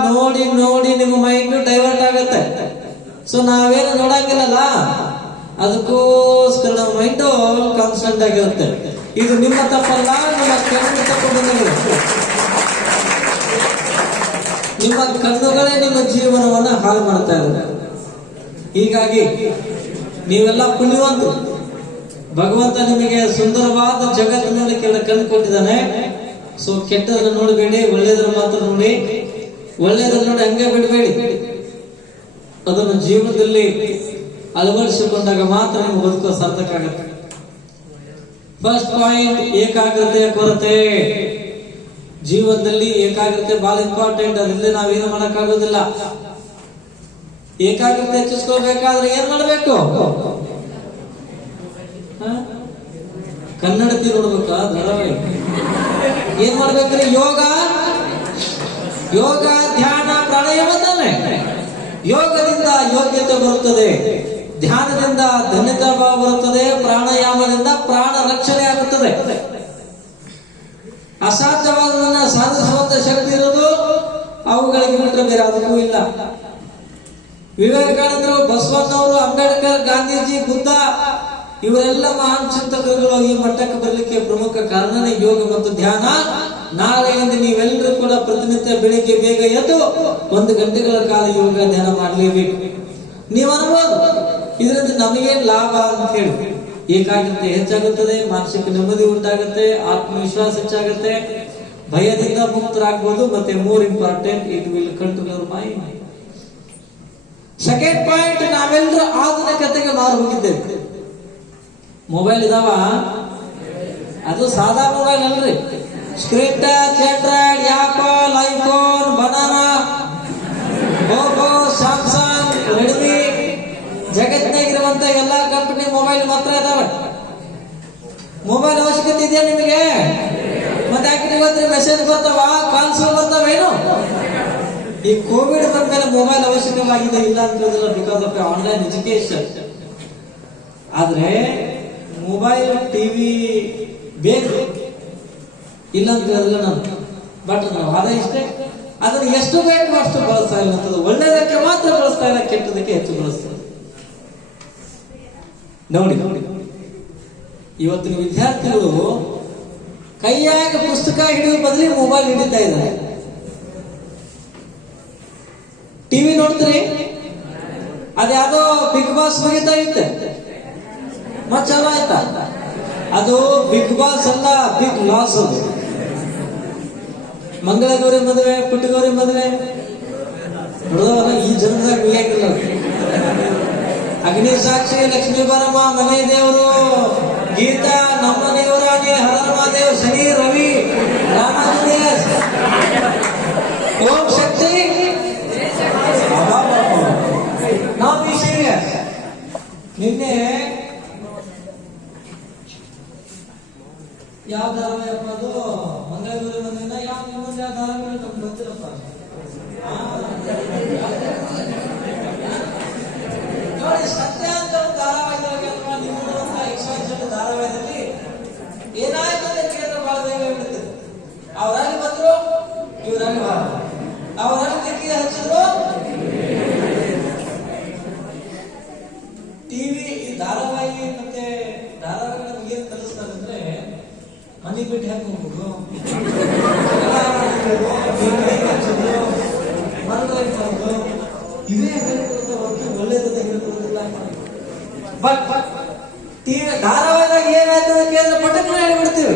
ನೋಡಿ ನೋಡಿ ನಿಮ್ಮ ಮೈಂಡ್ ಡೈವರ್ಟ್ ಆಗುತ್ತೆ. ಸೊ ನಾವೇನು ನೋಡಂಗಿಲ್ಲಲ್ಲ, ಅದಕ್ಕೋಸ್ಕರ ನಮ್ಮ ಮೈಂಡ್ ಕಾನ್ಸ್ಟೆಂಟ್ ಆಗಿರುತ್ತೆ. ಇದು ನಿಮ್ಮ ತಪ್ಪಲ್ಲ, ನಿಮ್ಮ ಕಣ್ಣು ತಪ್ಪು ಬಂದಿರುತ್ತೆ. ನಿಮ್ಮ ಕಣ್ಣುಗಳೇ ನಿಮ್ಮ ಜೀವನವನ್ನ ಹಾಳು ಮಾಡ್ತಾ ಇದ್ದಾರೆ. ಹೀಗಾಗಿ ನೀವೆಲ್ಲ ಪುಣ್ಯವಂತರು. ಭಗವಂತ ನಿಮಗೆ ಸುಂದರವಾದ ಜಗತ್ತಿನಲ್ಲಿ ಕಣ್ಣು ಕೊಟ್ಟಿದ್ದಾನೆ. ಸೊ ಕೆಟ್ಟದನ್ನ ನೋಡಬೇಡಿ, ಒಳ್ಳೆಯದನ್ನ ಮಾತ್ರ ನೋಡಿ. ಒಳ್ಳೆಯದನ್ನ ನೋಡಿ ಹಂಗೆ ಬಿಡಬೇಡಿ. ಅದನ್ನು ಜೀವನದಲ್ಲಿ ಅಳವಡಿಸಿಕೊಂಡಾಗ ಮಾತ್ರ ನಿಮ್ಗೆ ಬದುಕುವ ಸಾರ್ಥಕ ಆಗುತ್ತೆ. ಫಸ್ಟ್ ಪಾಯಿಂಟ್, ಏಕಾಗ್ರತೆಯ ಕೊರತೆ. ಜೀವನದಲ್ಲಿ ಏಕಾಗ್ರತೆ ಬಹಳ ಇಂಪಾರ್ಟೆಂಟ್. ಅದಿಲ್ಲದೆ ನಾವೇನು ಮಾಡಕ್ಕಾಗೋದಿಲ್ಲ. ಏಕಾಗ್ರತೆ ಹೆಚ್ಚಿಸ್ಕೋಬೇಕಾದ್ರೆ ಏನ್ ಮಾಡ್ಬೇಕು? ಕನ್ನಡತಿ ನೋಡ್ಬೇಕಾ ಧಾರಾವಾಹಿ? ಏನ್ ಮಾಡ್ಬೇಕ್ರಿ? ಯೋಗ, ಧ್ಯಾನ, ಪ್ರಾಣಾಯಾಮ ತಾನೆ. ಯೋಗದಿಂದ ಯೋಗ್ಯತೆ ಬರುತ್ತದೆ, ಧ್ಯಾನದಿಂದ ಧನ್ಯತಾ ಭಾವ ಬರುತ್ತದೆ, ಪ್ರಾಣಾಯಾಮದಿಂದ ಪ್ರಾಣ ರಕ್ಷಣೆ ಆಗುತ್ತದೆ. ಅಸಾಧ್ಯವಾದದನ್ನ ಸಾಧಿಸುವಂತ ಶಕ್ತಿ ಇರೋದು ಅವುಗಳಿಗೆ ಬಿಟ್ಟರೆ ಬೇರೆ ಅದಕ್ಕೂ ಇಲ್ಲ. ವಿವೇಕಾನಂದರು, ಬಸವಣ್ಣವರು, ಅಂಬೇಡ್ಕರ್, ಗಾಂಧೀಜಿ, ಬುದ್ಧ ಇವರೆಲ್ಲ ಮಹಾನ್ ಚಿಂತಕರುಗಳು ಈ ಮಟ್ಟಕ್ಕೆ ಬರಲಿಕ್ಕೆ ಪ್ರಮುಖ ಕಾರಣನೇ ಯೋಗ ಮತ್ತು ಧ್ಯಾನ. ನಾಳೆಯಿಂದ ನೀವೆಲ್ಲರೂ ಕೂಡ ಪ್ರತಿನಿತ್ಯ ಬೆಳಿಗ್ಗೆ ಬೇಗ ಎದ್ದು 1 ಗಂಟೆಗಳ ಕಾಲ ಯೋಗ ಧ್ಯಾನ ಮಾಡಲೇಬೇಕು. ನೀವು ಅನ್ಬೋದು ಇದರಿಂದ ನಮಗೇನ್ ಲಾಭ ಅಂತ ಹೇಳಿ. ಏಕಾಗ್ರತೆ ಹೆಚ್ಚಾಗುತ್ತದೆ, ಮಾನಸಿಕ ನೆಮ್ಮದಿ ಉಂಟಾಗುತ್ತೆ, ಆತ್ಮವಿಶ್ವಾಸ ಹೆಚ್ಚಾಗುತ್ತೆ, ಭಯದಿಂದ ಮುಕ್ತರಾಗಬಹುದು. ಮತ್ತೆ more important, it will control your mind. Second point, ನಾವೆಲ್ಲರೂ ಆಧುನಿಕತೆಗೆ ಮಾರು ಹೋಗಿದ್ದೇವೆ. ಮೊಬೈಲ್ ಇದಾವ, ಅದು ಸಾದಾ ಮೊಬೈಲ್ ಅಲ್ರಿ. Screen touch, android, apple, iPhone, banana, Oppo, Samsung, Redmi, ಜಗತ್ತಿನಾಗಿರುವಂತ ಎಲ್ಲಾ ಕಂಪನಿ ಮೊಬೈಲ್ ಮಾತ್ರ ಇದಾವೆ. ಮೊಬೈಲ್ ಅವಶ್ಯಕತೆ ಇದೆಯಾ ನಿಮಗೆ? ಮತ್ತೆ ಯಾಕೆ ಇವತ್ತು ಮೆಸೇಜ್ ಬರ್ತಾವ, ಕಾಲ್ಸ್ ಬರ್ತಾವೇನು? ಈ ಕೋವಿಡ್ ಬಂದ್ಮೇಲೆ ಮೊಬೈಲ್ ಅವಶ್ಯಕವಾಗಿದೆ, ಇಲ್ಲ ಅಂತಂದ್ರೆ ಬಿಕಾಸ್ ಆಫ್ ಆನ್ಲೈನ್ ಎಜುಕೇಶನ್. ಆದ್ರೆ ಮೊಬೈಲ್, ಟಿವಿ ಬೇಕು, ಇಲ್ಲ ಅಂತ ಹೇಳಿದ್ರೆ ನಾನು. ಬಟ್ ನಾವು ಅದ ಇಷ್ಟೇ, ಅದನ್ನು ಎಷ್ಟು ಬೇಕು ಅಷ್ಟು ಬಳಸ್ತಾ ಇಲ್ಲ ಅಂತದ್ದು. ಒಳ್ಳೆಯದಕ್ಕೆ ಮಾತ್ರ ಬಳಸ್ತಾ ಇಲ್ಲ, ಕೆಟ್ಟದಕ್ಕೆ ಹೆಚ್ಚು ಬಳಸ್ತಾರೆ. ನೋಡಿ, ಇವತ್ತಿನ ವಿದ್ಯಾರ್ಥಿಗಳು ಕೈಯಾಗ ಪುಸ್ತಕ ಹಿಡಿಯುವ ಬದಲಿ ಮೊಬೈಲ್ ಹಿಡಿತಾ ಇದ್ದಾರೆ. ಟಿವಿ ನೋಡ್ತೀರಿ, ಅದ್ಯಾವುದೋ ಬಿಗ್ ಬಾಸ್ ಮುಗಿತಾ ಇತ್ತೆ, ಮತ್ ಚಲೋ ಆಯ್ತಾ? ಅದು ಬಿಗ್ ಬಾಸ್ ಅಲ್ಲ, ಬಿಗ್ ಲಾಸ್. ಅದು ಮಂಗಳಗೌರಿ ಮದುವೆ, ಪುಟ್ಟಗೌರಿ ಮದುವೆ ನೋಡೋದಲ್ಲ, ಈ ಜನದಾಗ ಉಳಿಯಾಕಿಲ್ಲ. ಅಗ್ನಿ ಸಾಕ್ಷಿ, ಲಕ್ಷ್ಮೀ ಬಾರಮ್ಮ, ಮನೆ ದೇವರು, ಗೀತಾ, ನಮ್ಮ ದೇವರಾಣಿ, ಹರ ಮಹಾದೇವ್, ಶನಿ, ರವಿ, ರಾಮಾಂಜನೇಯ, ಓಂ ಶಕ್ತಿ. ನಾವು ಈ ಸೀರಿಯಸ್. ನಿನ್ನೆ ಯಾವ ಧಾರಾವಾಹಿಯಪ್ಪ ಅದು? ಮಂಗಳಗೌರಿ ಮಂದಿನ ಯಾವ ನಿಮ್ಮಲ್ಲಿ ಯಾವ ಧಾರಾವಾಹಿ ನಮ್ಗೆ ಗೊತ್ತಿರಪ್ಪ. ನೋಡಿ, ಸತ್ಯ ಅಂತ ಒಂದು ಧಾರಾವಾಹಿದಾಗ ಅಥವಾ ನೀವು ನೋಡುವಂತ XYZ ಧಾರಾವಾಹಿಯಲ್ಲಿ ಏನಾಯ್ತು ಅಂತ ಕೇಳಿದ್ರೆ ಬಹಳ ಬೇಗ ಹೇಳ್ಬಿಡ್ತದೆ. ಅವರಲ್ಲಿ ಬಂದ್ರು, ಇವರಲ್ಲಿ ಅವರಲ್ಲಿ ತೆಗಿಗೆ ಹಚ್ಚಿದ್ರು. ಟಿವಿ ಧಾರಾವಾಹಿ ಮತ್ತೆ ಧಾರಾವಾಹಿ ನಮ್ಗೆ ಏನ್ ಕಲಿಸ್ತಾರೆ ಅಂದ್ರೆ, ಮನೆ ಬಿಟ್ಟು ಹೆಂಗ್ ಹೋಗ್ಬೋದು, ಇವೇ ಹೇಳ್ಕೊಡ್ತಾವೆ, ಒಳ್ಳೇದ ಹೇಳ್ಕೊಡೋದಿಲ್ಲ. ಬಟ್ ಧಾರಾವಾಹಿದಾಗ ಏನಾಯ್ತು ಅಂತ ಕೇಳಿದ್ರೆ ಪಟಕ್ನ ಹೇಳ್ಬಿಡ್ತೀವಿ.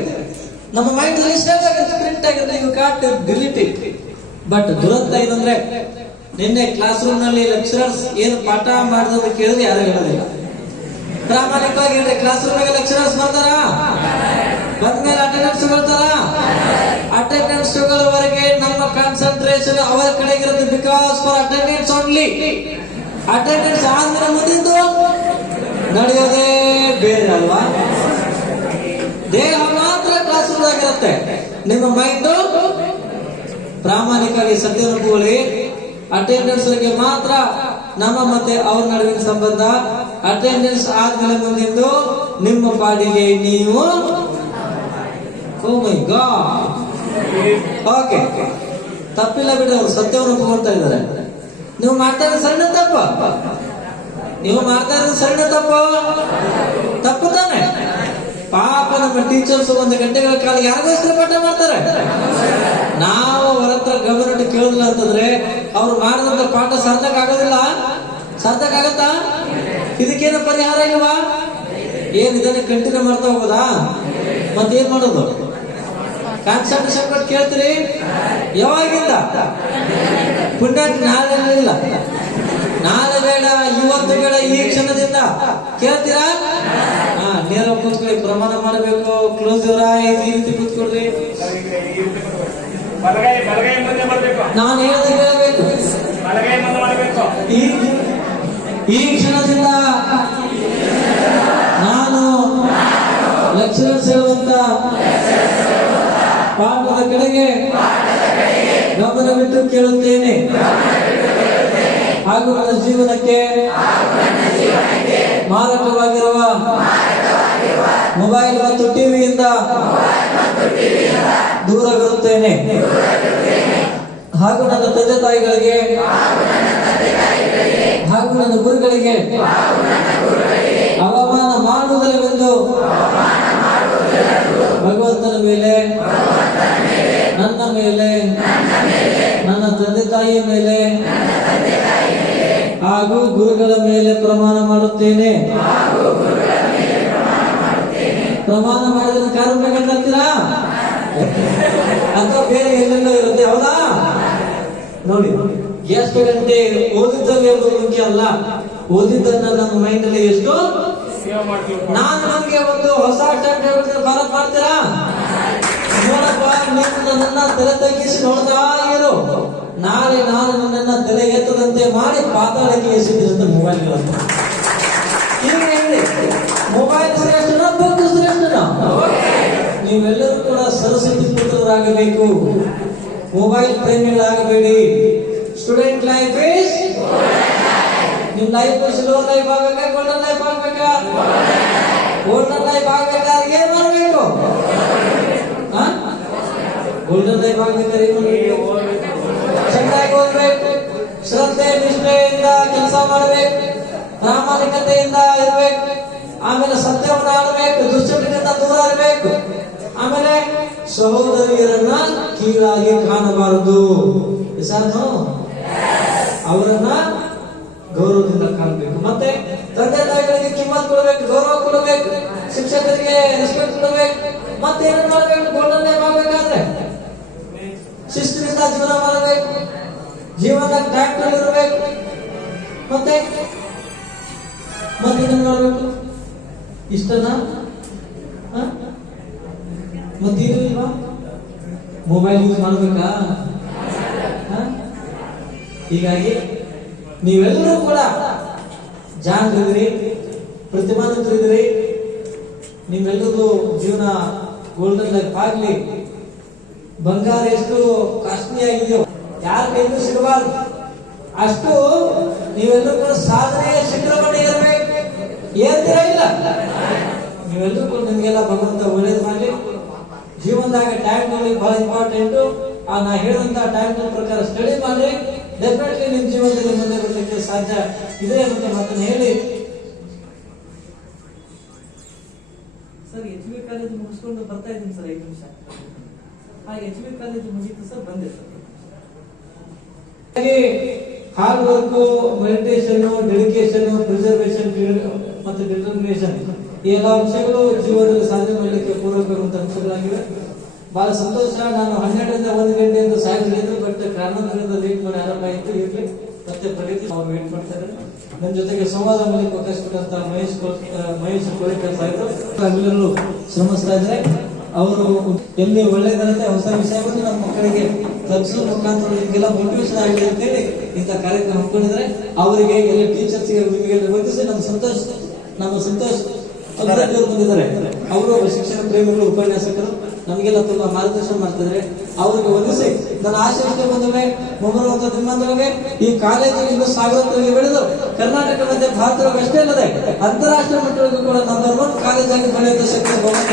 ನಮ್ಮ ಮೈಂಡ್ ರಿಜಿಸ್ಟರ್ ಆಗುತ್ತೆ, ಪ್ರಿಂಟ್ ಆಗುತ್ತೆ, you can't delete it. But ದುರಂತ ಏನಂದ್ರೆ, ನಿನ್ನೆ ಕ್ಲಾಸ್ ರೂಮ್ ನಲ್ಲಿ ಲೆಕ್ಚರರ್ಸ್ ಏನು ಪಾಠ ಮಾಡಿದ್ರೆ ಕೇಳಿದ್ರೆ ಯಾರು ಹೇಳೋದಿಲ್ಲ. ಪ್ರಾಮಾಣಿಕವಾಗಿ ಹೇಳ್ರಿ, ಕ್ಲಾಸ್ ರೂಮ್ ನಾಗ ಲೆಕ್ಚರರ್ಸ್ ಬರ್ತಾರ, ಬಂದ್ಮೇಲೆ ಅಟೆಂಡೆನ್ಸ್ ತಗೊಳ್ತಾರ. ಅಟೆಂಡೆನ್ಸ್ ತಗೊಳ್ಳೋವರೆಗೆ ನಮ್ಮ ಕಾನ್ಸಂಟ್ರೇಷನ್ ಅವರ ಕಡೆಗೆ ಇರುತ್ತೆ. Because for attendance only. Attendance ಆದ್ಮೇಲೆ ಮುಂದಿದ್ದು ನಡೆಯೋದೇ ಬೇರೆ ಅಲ್ವಾ? ದೇಹ ಮಾತ್ರ ಕ್ಲಾಸ್ ರೂಮ್ ಆಗಿರುತ್ತೆ. ನಿಮ್ಮ ಮೈಂಡ್ ಪ್ರಾಮಾಣಿಕವಾಗಿ ಸತ್ಯ ಅನುಭವಳಿ. ಅಟೆಂಡೆನ್ಸ್ ಮಾತ್ರ ನಮ್ಮ ಮತ್ತೆ ಅವ್ರ ನಡುವಿನ ಸಂಬಂಧ. ಅಟೆಂಡೆನ್ಸ್ ಆದ್ಮೇಲೆ ಮುಂದಿದ್ದು ನಿಮ್ಮ ಪಾಡಿಗೆ ನೀವು. ಓ ಮೈ ಗಾಡ್, ಓಕೆ, ತಪ್ಪಿಲ್ಲ ಬಿಡಿ, ಅವರು ಸತ್ಯವನ್ನು ಒಪ್ಕೊಳ್ತಾ ಇದ್ದಾರೆ. ನೀವು ಮಾಡ್ತಾ ಇರೋದು ಸಣ್ಣ ತಪ್ಪ, ನೀವು ಮಾಡ್ತಾ ಇರೋದು ಸಣ್ಣ ತಪ್ಪು ತಾನೆ. ಪಾಪ ನಮ್ಮ ಟೀಚರ್ಸ್ 1 ಗಂಟೆಗಳ ಕಾಲ ಯಾರಿಗೋಸ್ಕರ ಪಾಠ ಮಾಡ್ತಾರೆ? ನಾವು ಅವರ ಹತ್ರ ಗಮನ ಕೇಳೋದಿಲ್ಲ ಅಂತಂದ್ರೆ ಅವ್ರು ಮಾಡಿದಂತ ಪಾಠ ಸಾರ್ಥಕ ಆಗೋದಿಲ್ಲ. ಸಾರ್ಥಕ ಆಗತ್ತಾ? ಇದಕ್ಕೇನು ಪರಿಹಾರ ಇಲ್ವಾ? ಏನ್ ಇದನ್ನ ಕಂಟಿನ್ಯೂ ಮಾಡ್ತಾ ಹೋಗೋದಾ? ಮತ್ತೇನ್ ಮಾಡೋದು? ಕಾನ್ಸಂಟ್ರೇಷನ್ ಕೊಟ್ಟು ಕೇಳ್ತೀರಿ. ಯಾವಾಗಿಂದ? ಪುಣ್ಯ ನಾಳೆ ಇಲ್ಲ. ನಾಳೆ ಬೇಡ, ಇವತ್ತು ಬೇಡ, ಈ ಕ್ಷಣದಿಂದ ಕೇಳ್ತೀರಾ? ಹಾ, ನೇರ ಕೂತ್ಕೊಳ್ಳಿ, ಪ್ರಮಾಣ ಮಾಡಬೇಕು. ಕ್ಲೋಸ್ ಇವರ ಈ ರೀತಿ ಕೂತ್ಕೊಳ್ರಿ. ಬಲಗೈ ಮುಂದೆ ಮಾಡಬೇಕು. ನಾನು ಹೇಳೋದು ಕೇಳಬೇಕು. ಬಲಗೈ ಮುಂದೆ ಮಾಡಬೇಕು. ಈ ಕ್ಷಣದಿಂದ ನಾನು ಲೆಕ್ಚರರ್ಸ್ ಹೇಳುವಂತ ಪಾಠದ ಕಡೆಗೆ ಗಮನವಿಟ್ಟು ಕೇಳುತ್ತೇನೆ ಹಾಗೂ ನನ್ನ ಜೀವನಕ್ಕೆ ಮಾರಕವಾಗಿರುವ ಮೊಬೈಲ್ ಮತ್ತು ಟಿವಿಯಿಂದ ದೂರವಿರುತ್ತೇನೆ ಹಾಗೂ ನನ್ನ ತಂದೆ ತಾಯಿಗಳಿಗೆ ಹಾಗೂ ನನ್ನ ಗುರುಗಳಿಗೆ ಅವಮಾನ ಮಾಡುವುದಿಲ್ಲವೆಂದು ಭಗವಂತನ ಮೇಲೆ, ನನ್ನ ಮೇಲೆ, ನನ್ನ ತಂದೆ ತಾಯಿಯ ಮೇಲೆ ಹಾಗೂ ಗುರುಗಳ ಮೇಲೆ ಪ್ರಮಾಣ ಮಾಡುತ್ತೇನೆ. ಪ್ರಮಾಣ ಮಾಡಿದ ಕಾರಣ ಬೇಕಂತೀರಾ? ಅಂತ ಬೇರೆ ಎಲ್ಲೆಲ್ಲೋ ಇರುತ್ತೆ, ಹೌದಾ? ನೋಡಿ, ಎಷ್ಟು ಗಂಟೆ ಓದಿದ್ದಲ್ಲಿ ಎಂಬುದು ಮುಖ್ಯ ಅಲ್ಲ, ಓದಿದ್ದನ್ನ ನಮ್ಮ ಮೈಂಡ್ ಅಲ್ಲಿ ಎಷ್ಟು ಸೇವ್ ಮಾಡ್ತೀವಿ. ನಾನು ನಮ್ಗೆ ಒಂದು ಹೊಸ ಟೈಮ್ ಟೇಬಲ್ ಫಾಲೋ ಮಾಡ್ತೀರಾ? ನೋಡಪ್ಪ, ನೀನು ನನ್ನ ತಲೆ ತಗ್ಗಿಸಿ ನೋಡ್ತಾ ಇರು. ನಾಳೆ ನಾನು ನನ್ನನ್ನ ತಲೆ ಎತ್ತದಂತೆ ಮಾಡಿ ಪಾತಾಳಕ್ಕೆ ಎಸೆದಿರಂತ ಮೊಬೈಲ್ಗಳನ್ನು. ಈಗ ಹೇಳಿ, ಮೊಬೈಲ್ ಶ್ರೇಷ್ಠನ ಬುಕ್ ಶ್ರೇಷ್ಠನ? ನೀವೆಲ್ಲರೂ ಕೂಡ ಸರಸ್ವತಿ ಪುತ್ರರಾಗಬೇಕು, ಮೊಬೈಲ್ ಪ್ರೇಮಿಗಳಾಗಬೇಡಿ. ಸ್ಟೂಡೆಂಟ್ ಲೈಫ್ ಇಸ್, ನಿಮ್ ಲೈಫ್ ಸಿಲ್ವರ್ ಲೈಫ್ ಆಗ್ಬೇಕಾ, ಗೋಲ್ಡನ್ ಲೈಫ್ ಆಗ್ಬೇಕಾ? ಗೋಲ್ಡನ್ ಲೈಫ್ ಆಗ್ಬೇಕಾದ್ರೆ ಏನ್ ಮಾಡ್ಬೇಕು? ಗೋಲ್ಡನ್ ಲೈಫ್ ಆಗ್ಬೇಕಾದ್ರೆ ಏನ್ ಮಾಡ್ಬೇಕು? ಚೆನ್ನಾಗಿ ಓದ್ಬೇಕು, ಶ್ರದ್ಧೆ ನಿಷ್ಠೆಯಿಂದ ಕೆಲಸ ಮಾಡಬೇಕು, ಪ್ರಾಮಾಣಿಕತೆಯಿಂದ ಇರ್ಬೇಕು, ಆಮೇಲೆ ಸತ್ಯವನ್ನು ಆಡಬೇಕು, ದುಶ್ಚಟದಿಂದ ದೂರ ಇರಬೇಕು, ಆಮೇಲೆ ಸಹೋದರಿಯರನ್ನ ಕೀಳಾಗಿ ಕಾಣಬಾರದು. ಸಾನು ಅವರನ್ನ ಗೌರವದಿಂದ ಕಾಣಬೇಕು. ಮತ್ತೆ ತಂದೆ ತಾಯಿಗಳಿಗೆ ಕಿಮ್ಮತ್ ಕೊಡಬೇಕು, ಗೌರವ ಕೊಡಬೇಕು, ಶಿಕ್ಷಕರಿಗೆ ರೆಸ್ಪೆಕ್ಟ್ ಕೊಡಬೇಕು. ಮತ್ತೆ ಏನೇನು ಮಾಡಬೇಕು? ಗೋಲ್ಡನ್ ಲೈಫ್ ಆಗ್ಬೇಕಾದ್ರೆ ಶಿಸ್ತಿನಿಂದ ಜೀವನ ಮಾಡಬೇಕು, ಜೀವನ ಟ್ರ್ಯಾಕ್ಟರ್ ಇರಬೇಕು. ಮತ್ತೆ ಏನೇನು ಮಾಡಬೇಕು? ಇಷ್ಟನಾ? ಮತ್ತೇನು ಇಲ್ವಾ? ಮೊಬೈಲ್ ಯೂಸ್ ಮಾಡ್ಬೇಕಾ? ಹೀಗಾಗಿ ನೀವೆಲ್ಲರೂ ಕೂಡ ಜಾಣರಿದ್ರಿ, ಪ್ರತಿಭಾನ್ವಿತರಿದ್ರಿ. ನೀವೆಲ್ಲರೂ ಜೀವನ ಗೋಲ್ಡನ್ ಲೈಫ್ ಆಗ್ಲಿ. ಬಂಗಾರ ಎಷ್ಟು ಕಾಸ್ಟ್ಲಿ ಆಗಿದೆಯೋ ಯಾರ ಕೈಗೂ ಸಿಗಬಾರ್ದು, ಅಷ್ಟು ನೀವೆಲ್ಲರೂ ಕೂಡ ಸಾಧನೆಯ ಶಿಖರವನ್ನು ಏರ್ಬೇಕು. ಏರ್ತೀರಾ ಇಲ್ಲ? ನೀವೆಲ್ಲರೂ ಕೂಡ ನಿಮಗೆಲ್ಲ ಭಗವಂತ ಒಳ್ಳೇದು ಮಾಡಲಿ. ಜೀವನದಾಗ ಟೈಮ್ ನೋಡಿ ಬಹಳ ಇಂಪಾರ್ಟೆಂಟು. ನಾ ಹೇಳಿದಂತ ಟೈಮ್ ಪ್ರಕಾರ ಸ್ಟಡಿ ಮಾಡಿ, ಡೆಫಿನೆಟ್ಲಿ ನಿಮ್ ಜೀವನದಲ್ಲಿ ಮುಂದೆ ಬರಲಿಕ್ಕೆ ಸಾಧ್ಯ ಇದೆ ಅಂತ ಮಾತನ್ನು ಹೇಳಿ, ಸರ್ HB ಕಾಲೇಜ್ ಮುಗಿಸ್ಕೊಂಡು ಬರ್ತಾ ಇದ್ದೀನಿ ಸರ್. 5 ನಿಮಿಷ. HB ಕಾಲೇಜ್ ಮುಗೀತು ಸರ್, ಬಂದೆ sir. Hard work, meditation, dedication, preservation ಮತ್ತು ಡಿಟರ್ಮಿನೇಷನ್ ಈ ಎಲ್ಲ ಅಂಶಗಳು ಜೀವನದಲ್ಲಿ ಸಾಧನೆ ಮಾಡಲಿಕ್ಕೆ ಪೂರಕವಾದಂತ ಅಂಶಗಳಾಗಿವೆ. ಬಹಳ ಸಂತೋಷ. ನಾನು 12ರಿಂದ 1 ಗಂಟೆಯಿಂದ ಸಾಯಿಸಿದ್ರು, ಬಟ್ ಕಾರಣದಿಂದ ಲೇಟ್ ಮಾಡಿ ಆರಂಭ ಆಯಿತು. ಇರಲಿ, ಮತ್ತೆ ಪ್ರಗತಿ ಅವ್ರು ವೇಟ್ ಮಾಡ್ತಾರೆ. ನನ್ನ ಜೊತೆಗೆ ಸಂವಾದ ಮಾಡಲಿಕ್ಕೆ ಅವಕಾಶ ಕೊಟ್ಟಂತ ಮಹೇಶ್ ಕೋಳಿಕರ್ ಸಾಹೇಬರು ಎಲ್ಲರೂ ಶ್ರಮಿಸ್ತಾ ಇದ್ದಾರೆ. ಅವರು ಎಲ್ಲಿ ಒಳ್ಳೆಯದಂತೆ ಹೊಸ ವಿಷಯವನ್ನು ನಮ್ಮ ಮಕ್ಕಳಿಗೆ ತಲುಪಿಸುವ ಮುಖಾಂತರ ನಿಮಗೆಲ್ಲ ಮೋಟಿವೇಶನ್ ಆಗಿದೆ ಅಂತ ಹೇಳಿ ಇಂಥ ಕಾರ್ಯಕ್ರಮ ಹಮ್ಮಿಕೊಂಡಿದ್ದಾರೆ. ಅವರಿಗೆ ಎಲ್ಲ ಟೀಚರ್ಸ್ಗೆ ನಿಮಗೆಲ್ಲ ವಂದಿಸಿ ನಮ್ಮ ಸಂತೋಷ್ ಅಭಿವೃದ್ಧಿ ಬಂದಿದ್ದಾರೆ. ಅವರು ಶಿಕ್ಷಣ ಪ್ರೇಮಿಗಳು, ಉಪನ್ಯಾಸಕರು, ನಮಗೆಲ್ಲ ತುಂಬಾ ಮಾರ್ಗದರ್ಶನ ಮಾಡ್ತಿದ್ದಾರೆ. ಅವರಿಗೆ ವಂದಿಸಿ ನನ್ನ ಆಶೆ ಇಷ್ಟೇ ಬಂದಿವೆ. ಮುಂಬರುವಂತ ದಿನಮಾನದೊಳಗೆ ಈ ಕಾಲೇಜು ಇನ್ನೂ ಸಾಗುವಂತರಿಗೆ ಬೆಳೆದು ಕರ್ನಾಟಕ ಮತ್ತೆ ಭಾರತದೊಳಗೆ ಅಷ್ಟೇ ಅಲ್ಲದೆ ಅಂತಾರಾಷ್ಟ್ರೀಯ ಮಟ್ಟದೊಳಗೂ ಕೂಡ ನಂಬರ್ 1 ಕಾಲೇಜಾಗಿ ಬೆಳೆಯುವ ಶಕ್ತಿ ಭಗವಂತ